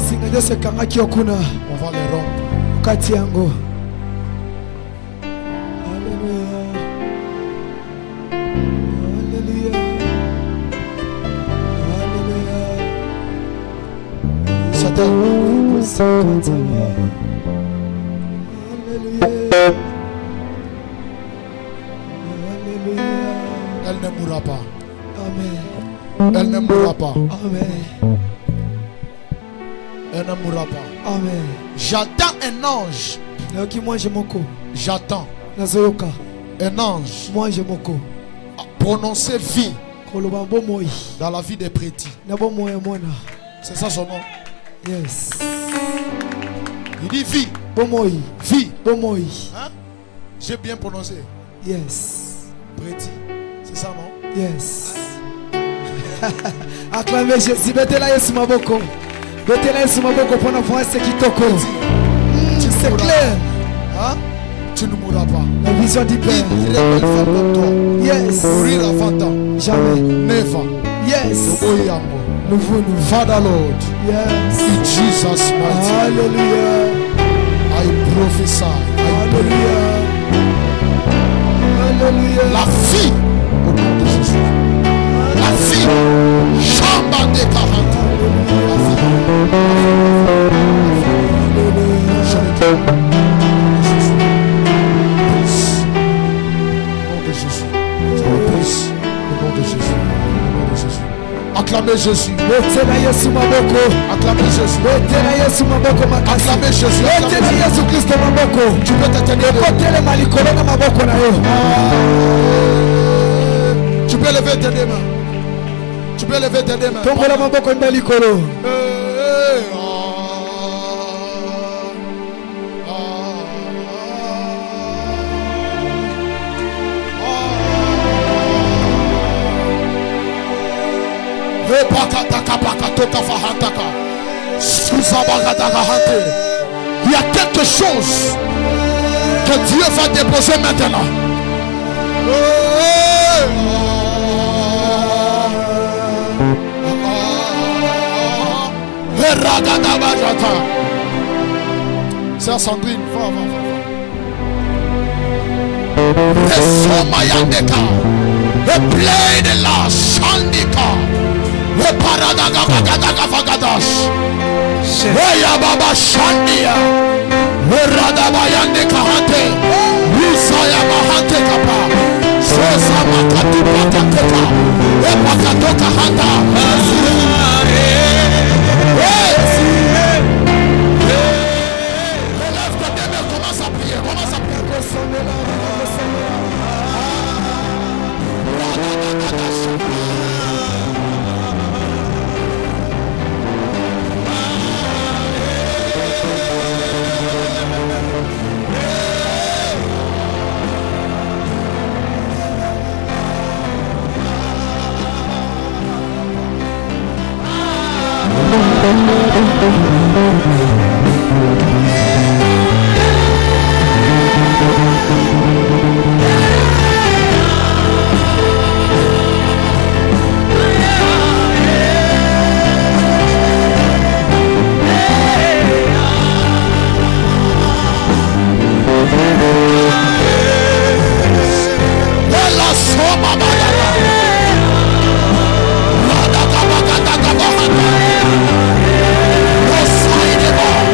va les rompre. Elle ne mourra pas. Amen. Elle ne mourra pas. Amen. Elle ne mourra pas. Amen. J'attends un ange. J'attends un ange prononcer vie dans la vie des prétis. C'est ça son nom. Yes. Il dit vie. Vie. Hein? J'ai bien prononcé. Yes. Prétis. C'est ça, non? Yes. Acclamez Jésus. Mettez-la Yesu maboko. Mettez-la Yesu maboko pour voir ce qui toko. C'est clair. Hein? Tu ne mourras pas. La vision du Père. Il est une femme comme toi. Yes. Mourir avant temps. Jamais. Never. Yes. Father Lord. Yes. In Jesus' mighty name. Hallelujah. I prophesy. Hallelujah. Hallelujah. La vie au nom de Jésus. La vie. Chamba de 40. La vie. Je le dis. Acclamez Jésus. Acclamez Jésus. Acclamez Jésus. Tu peux te tenir. Tu peux lever tes deux mains. Tu peux lever tes deux mains. Il y a quelque chose que Dieu va déposer maintenant. Sœur Sandrine, va. Le plein de la Shandika. Le paradagavagadash. Oya baba Shandia. Le radabayande kahante. Rusaya mahante kapa. Sosa makatu pataketa. E pakato kahanta. Lève ta main, commence à prier. Oh,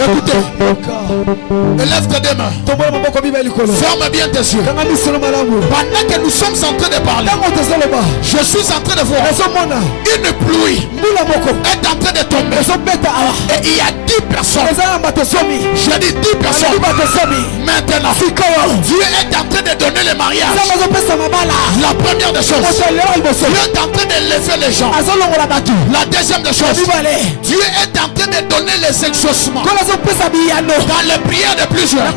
Écoutez, élève tes deux mains. Ferme bien tes yeux. Pendant que nous sommes en train de parler, je suis en train de voir une pluie est en train de tomber. Et il y a 10 personnes. Je dis 10 personnes. Maintenant, Dieu est en train de donner le mariage. La première des choses, Dieu est en train de lever les gens. La deuxième des choses, Dieu est en train de donner les exaucements. Dans les prières de plusieurs, il y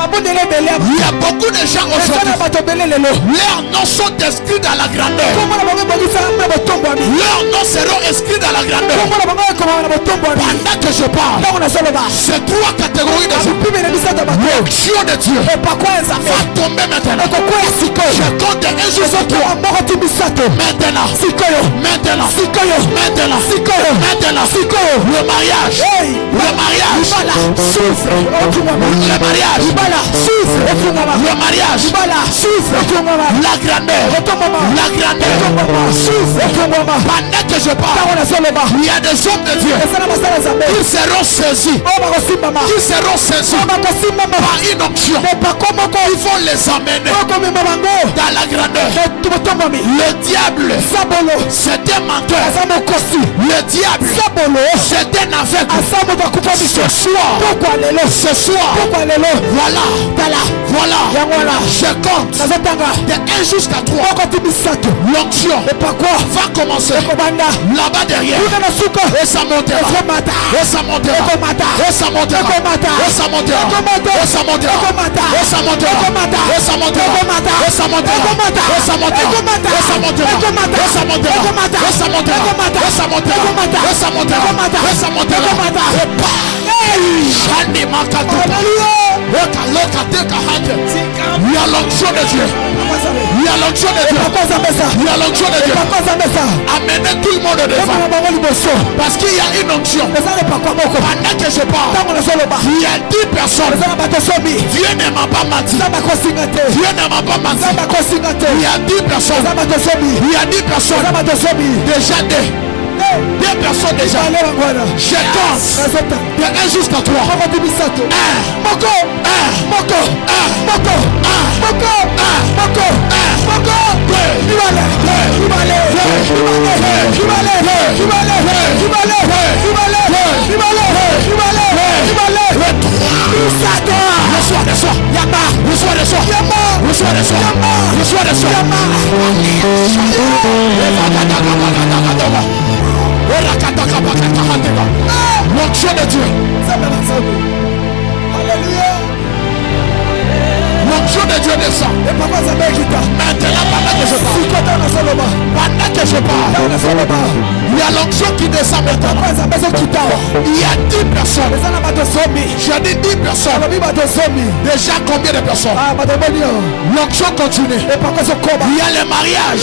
a beaucoup de gens aujourd'hui. Leurs noms sont inscrits dans la grandeur. Leurs noms seront inscrits dans la grandeur. Pendant que je parle, c'est trois catégories de gens. L'onction de Dieu va tomber maintenant. Je compte un jour sur toi. Maintenant, le mariage, souffre. Le mariage souffre. Le mariage souffre. La grandeur souffre. Pendant que je parle, il y a des hommes de Dieu qui seront saisis par une onction. Ils vont les amener dans la grandeur. Le diable, c'est un menteur. Le diable, c'est un aveugle. Ce soir, voilà, je compte de 1 jusqu'à 3. L'onction va commencer là-bas derrière. Et ça montera. Et ça montera. Et ça montera. Et ça montera. Et ça montera. Et ça montera. Et ça montera. Et ça montera. Et ça montera. Et ça montera. Et ça montera. Et ça montera. Et ça montera. Et ça montera. Et ça montera. Il y a l'onction de Dieu. Il y a l'onction de Dieu. Il y a l'onction de Dieu. Amenez tout le monde devant. Parce qu'il y a une onction. Pendant que je parle, il y a 10 personnes. Dieu ne m'a pas menti. Dieu ne m'a pas menti. Il y a 10 personnes. Il y a 10 personnes. Déjà des personnes déjà. Je compte de 1 jusqu'à 3. L'onction de Dieu. Alléluia. L'onction de Dieu descend. Maintenant, pendant que je parle, il y a l'onction qui descend maintenant. Il y a 10 personnes. Je dis 10 personnes. Déjà combien de personnes? L'onction continue. Il y a le mariage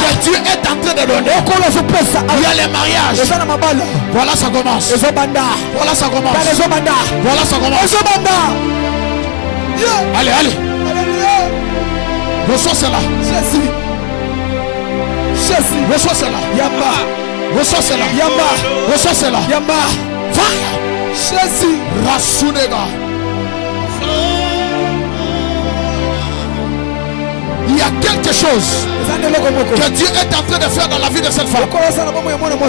que Dieu est en train de donner. Il y a le mariage. Voilà, ça commence. Voilà, ça commence. Voilà, ça commence. Allez, allez. Reçois cela. Reçois cela. Reçois cela. Reçois cela. Fire. Rasounega. Il y a quelque chose que Dieu est en train de faire dans la vie de cette femme.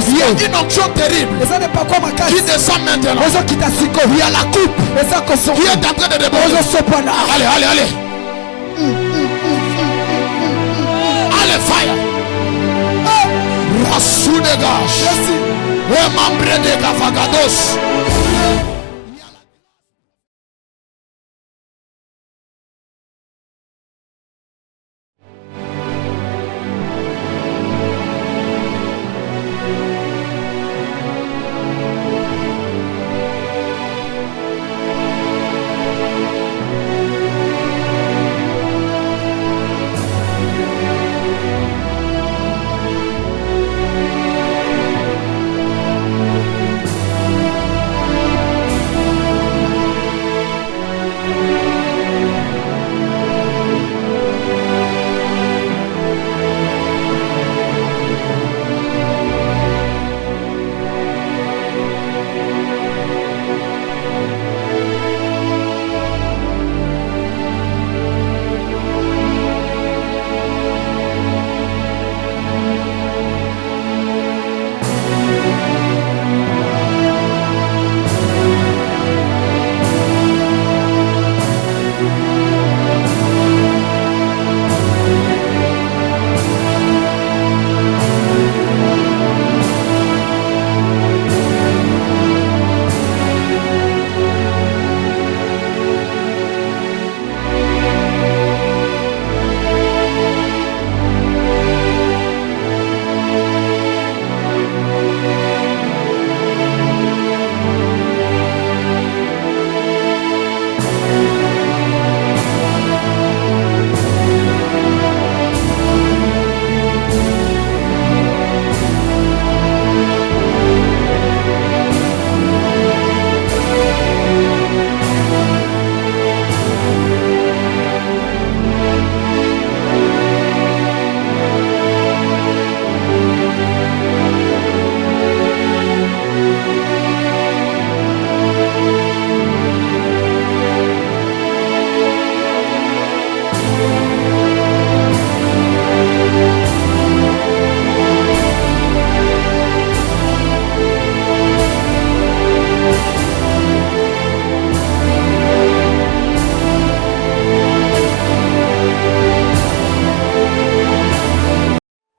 Il y a une onction terrible qui descend maintenant. Il y a la coupe qui est en train de déborder. Allez, allez, allez. Allez, fire. Rasounega. Remembre de Gavagados.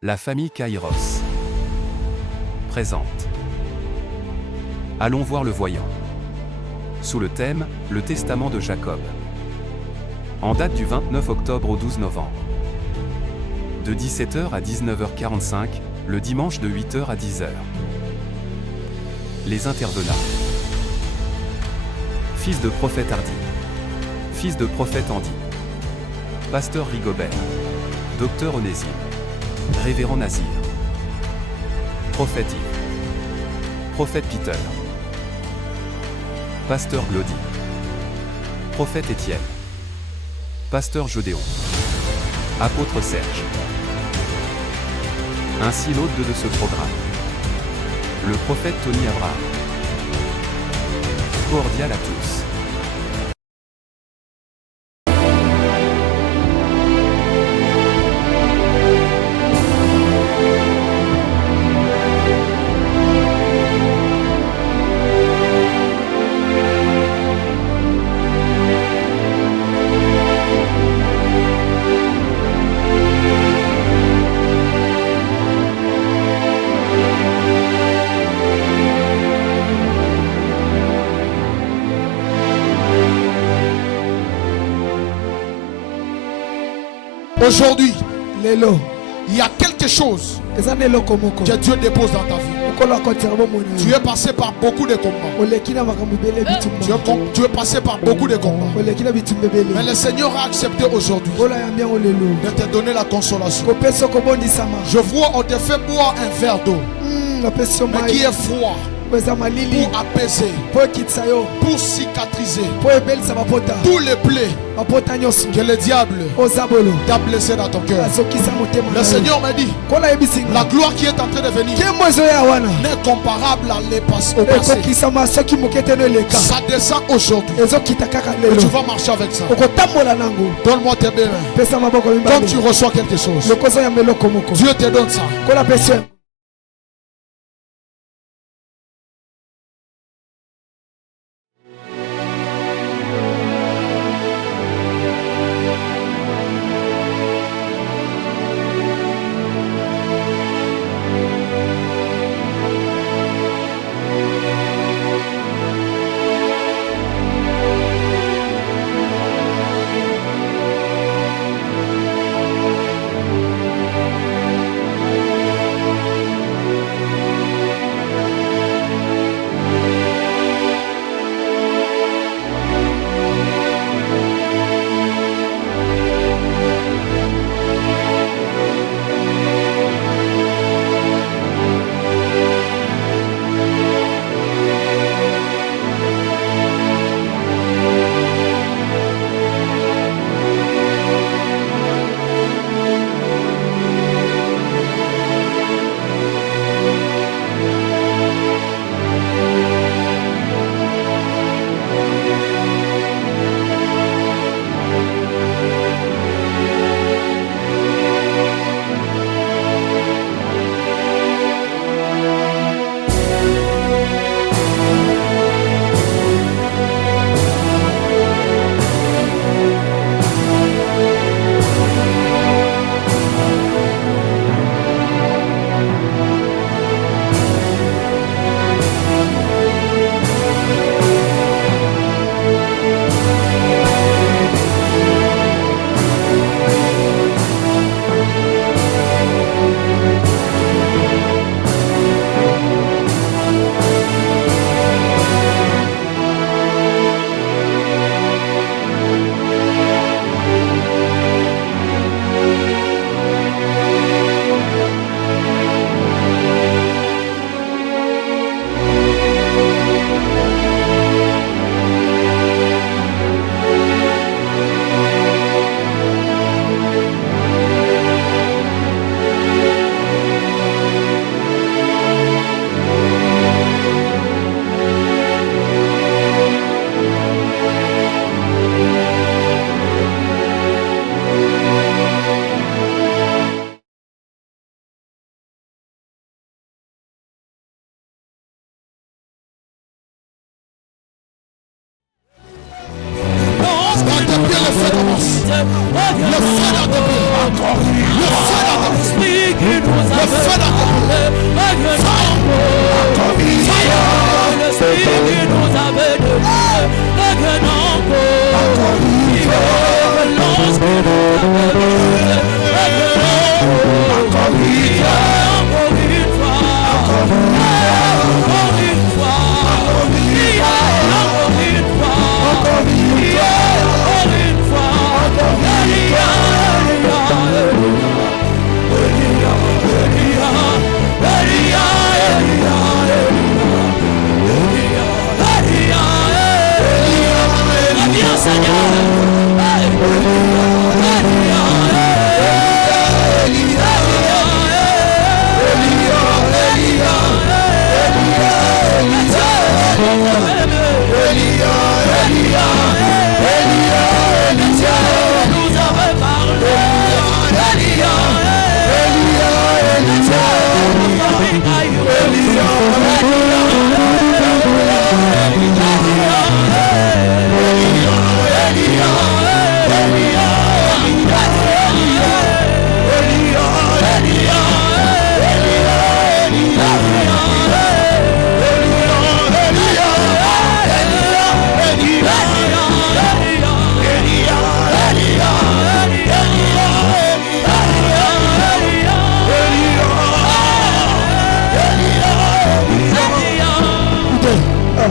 La famille Kairos présente. Allons voir le voyant. Sous le thème, le testament de Jacob. En date du 29 octobre au 12 novembre. De 17h à 19h45, le dimanche de 8h à 10h. Les intervenants. Fils de prophète Hardy. Fils de prophète Andy. Pasteur Rigobert. Docteur Onésime. Révérend Nazir. Prophète Yves. Prophète Peter. Pasteur Glody. Prophète Étienne. Pasteur Jodéon. Apôtre Serge. Ainsi l'hôte de ce programme. Le prophète Tony Abraham. Cordial à tous. Aujourd'hui, il y a quelque chose que Dieu dépose dans ta vie. Tu es passé par beaucoup de combats. Tu es passé par beaucoup de combats. Mais le Seigneur a accepté aujourd'hui de te donner la consolation. Je vois, on te fait boire un verre d'eau, mais qui est froid. Pour apaiser, pour cicatriser tous les plaies que le diable t'a blessé dans ton cœur. Le Seigneur m'a dit, la gloire qui est en train de venir n'est comparable à au passé. Ça descend aujourd'hui et tu vas marcher avec ça. Donne-moi tes mains comme tu reçois quelque chose. Dieu te donne ça.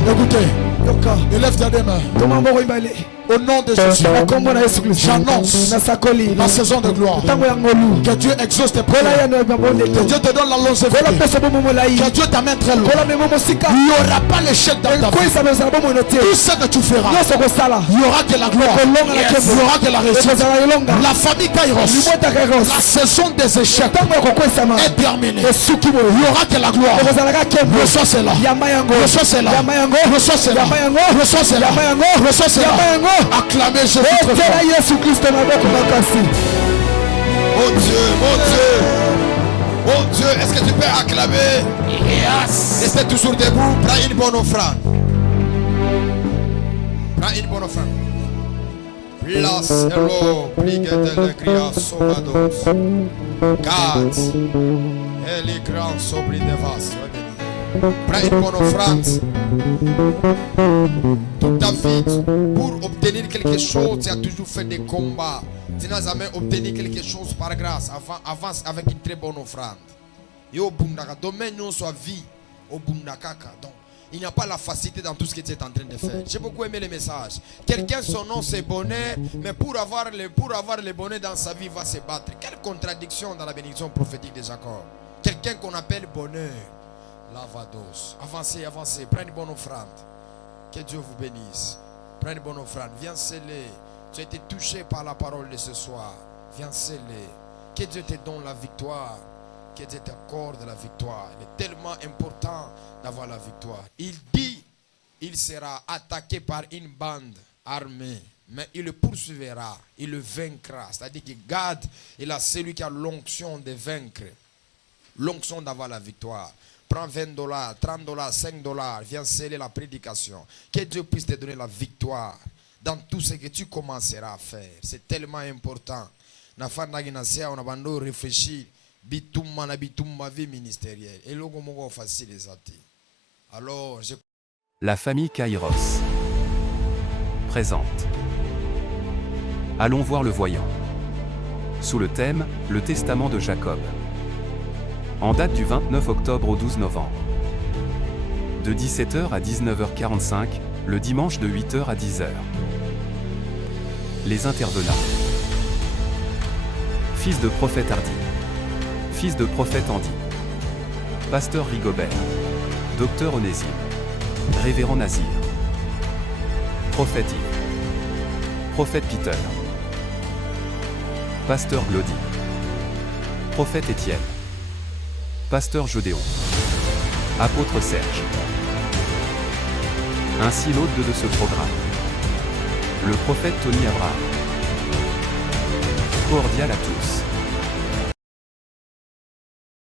Écoutez, élève ta main. Au nom de Jésus, j'annonce la saison de gloire. Que Dieu exauce tes prières. Que Dieu te donne la longévité. Que Dieu t'amène très loin. Il n'y aura pas l'échec dans ta vie. Tout ce que tu feras, il y aura de la gloire. Il y aura de la réussite. La famille Kairos, la saison des échecs est terminée. Il y aura de la gloire. Reçois cela. Reçois cela. Reçois cela. Reçois cela. Reçois cela. Acclamez Jésus. Oh Dieu, mon Dieu. Oh Dieu, est-ce que tu peux acclamer? Yes. Restez toujours debout. Prends une bonne offrande. Prends une bonne offrande. Place hello, pligue gria sobados. God, elle grand sobre de vas. Prends une bonne offrande. Toute ta vie, pour obtenir quelque chose, tu as toujours fait des combats. Tu n'as jamais obtenu quelque chose par grâce. Avance avec une très bonne offrande. Et au Bundaka, domaine nous soit vie au Bundakaka. Donc, il n'y a pas la facilité dans tout ce que tu es en train de faire. J'ai beaucoup aimé les messages. Quelqu'un, son nom c'est bonheur, mais pour avoir le bonheur dans sa vie, il va se battre. Quelle contradiction dans la bénédiction prophétique de Jacob. Quelqu'un qu'on appelle bonheur. Lavados. Avancez, avancez. Prenez une bonne offrande. Que Dieu vous bénisse. Prenez une bonne offrande. Viens sceller. Tu as été touché par la parole de ce soir. Viens sceller. Que Dieu te donne la victoire. Que Dieu t'accorde la victoire. Il est tellement important d'avoir la victoire. Il dit, il sera attaqué par une bande armée. Mais il le poursuivra. Il le vaincra. C'est-à-dire que God, il a celui qui a l'onction de vaincre. L'onction d'avoir la victoire. Prends $20, $30, $5, viens sceller la prédication. Que Dieu puisse te donner la victoire dans tout ce que tu commenceras à faire. C'est tellement important. On a réfléchi, ma vie ministérielle. Et le facile alors, La famille Kairos présente. Allons voir le voyant. Sous le thème, le testament de Jacob. En date du 29 octobre au 12 novembre. De 17h à 19h45, le dimanche de 8h à 10h. Les intervenants. Fils de prophète Hardy. Fils de prophète Andy. Pasteur Rigobert. Docteur Onésime. Révérend Nazir. Prophète Yves. Prophète Peter. Pasteur Glody. Prophète Étienne. Pasteur Jodéon. Apôtre Serge. Ainsi l'hôte de ce programme. Le prophète Tony Abraham. Cordial à tous.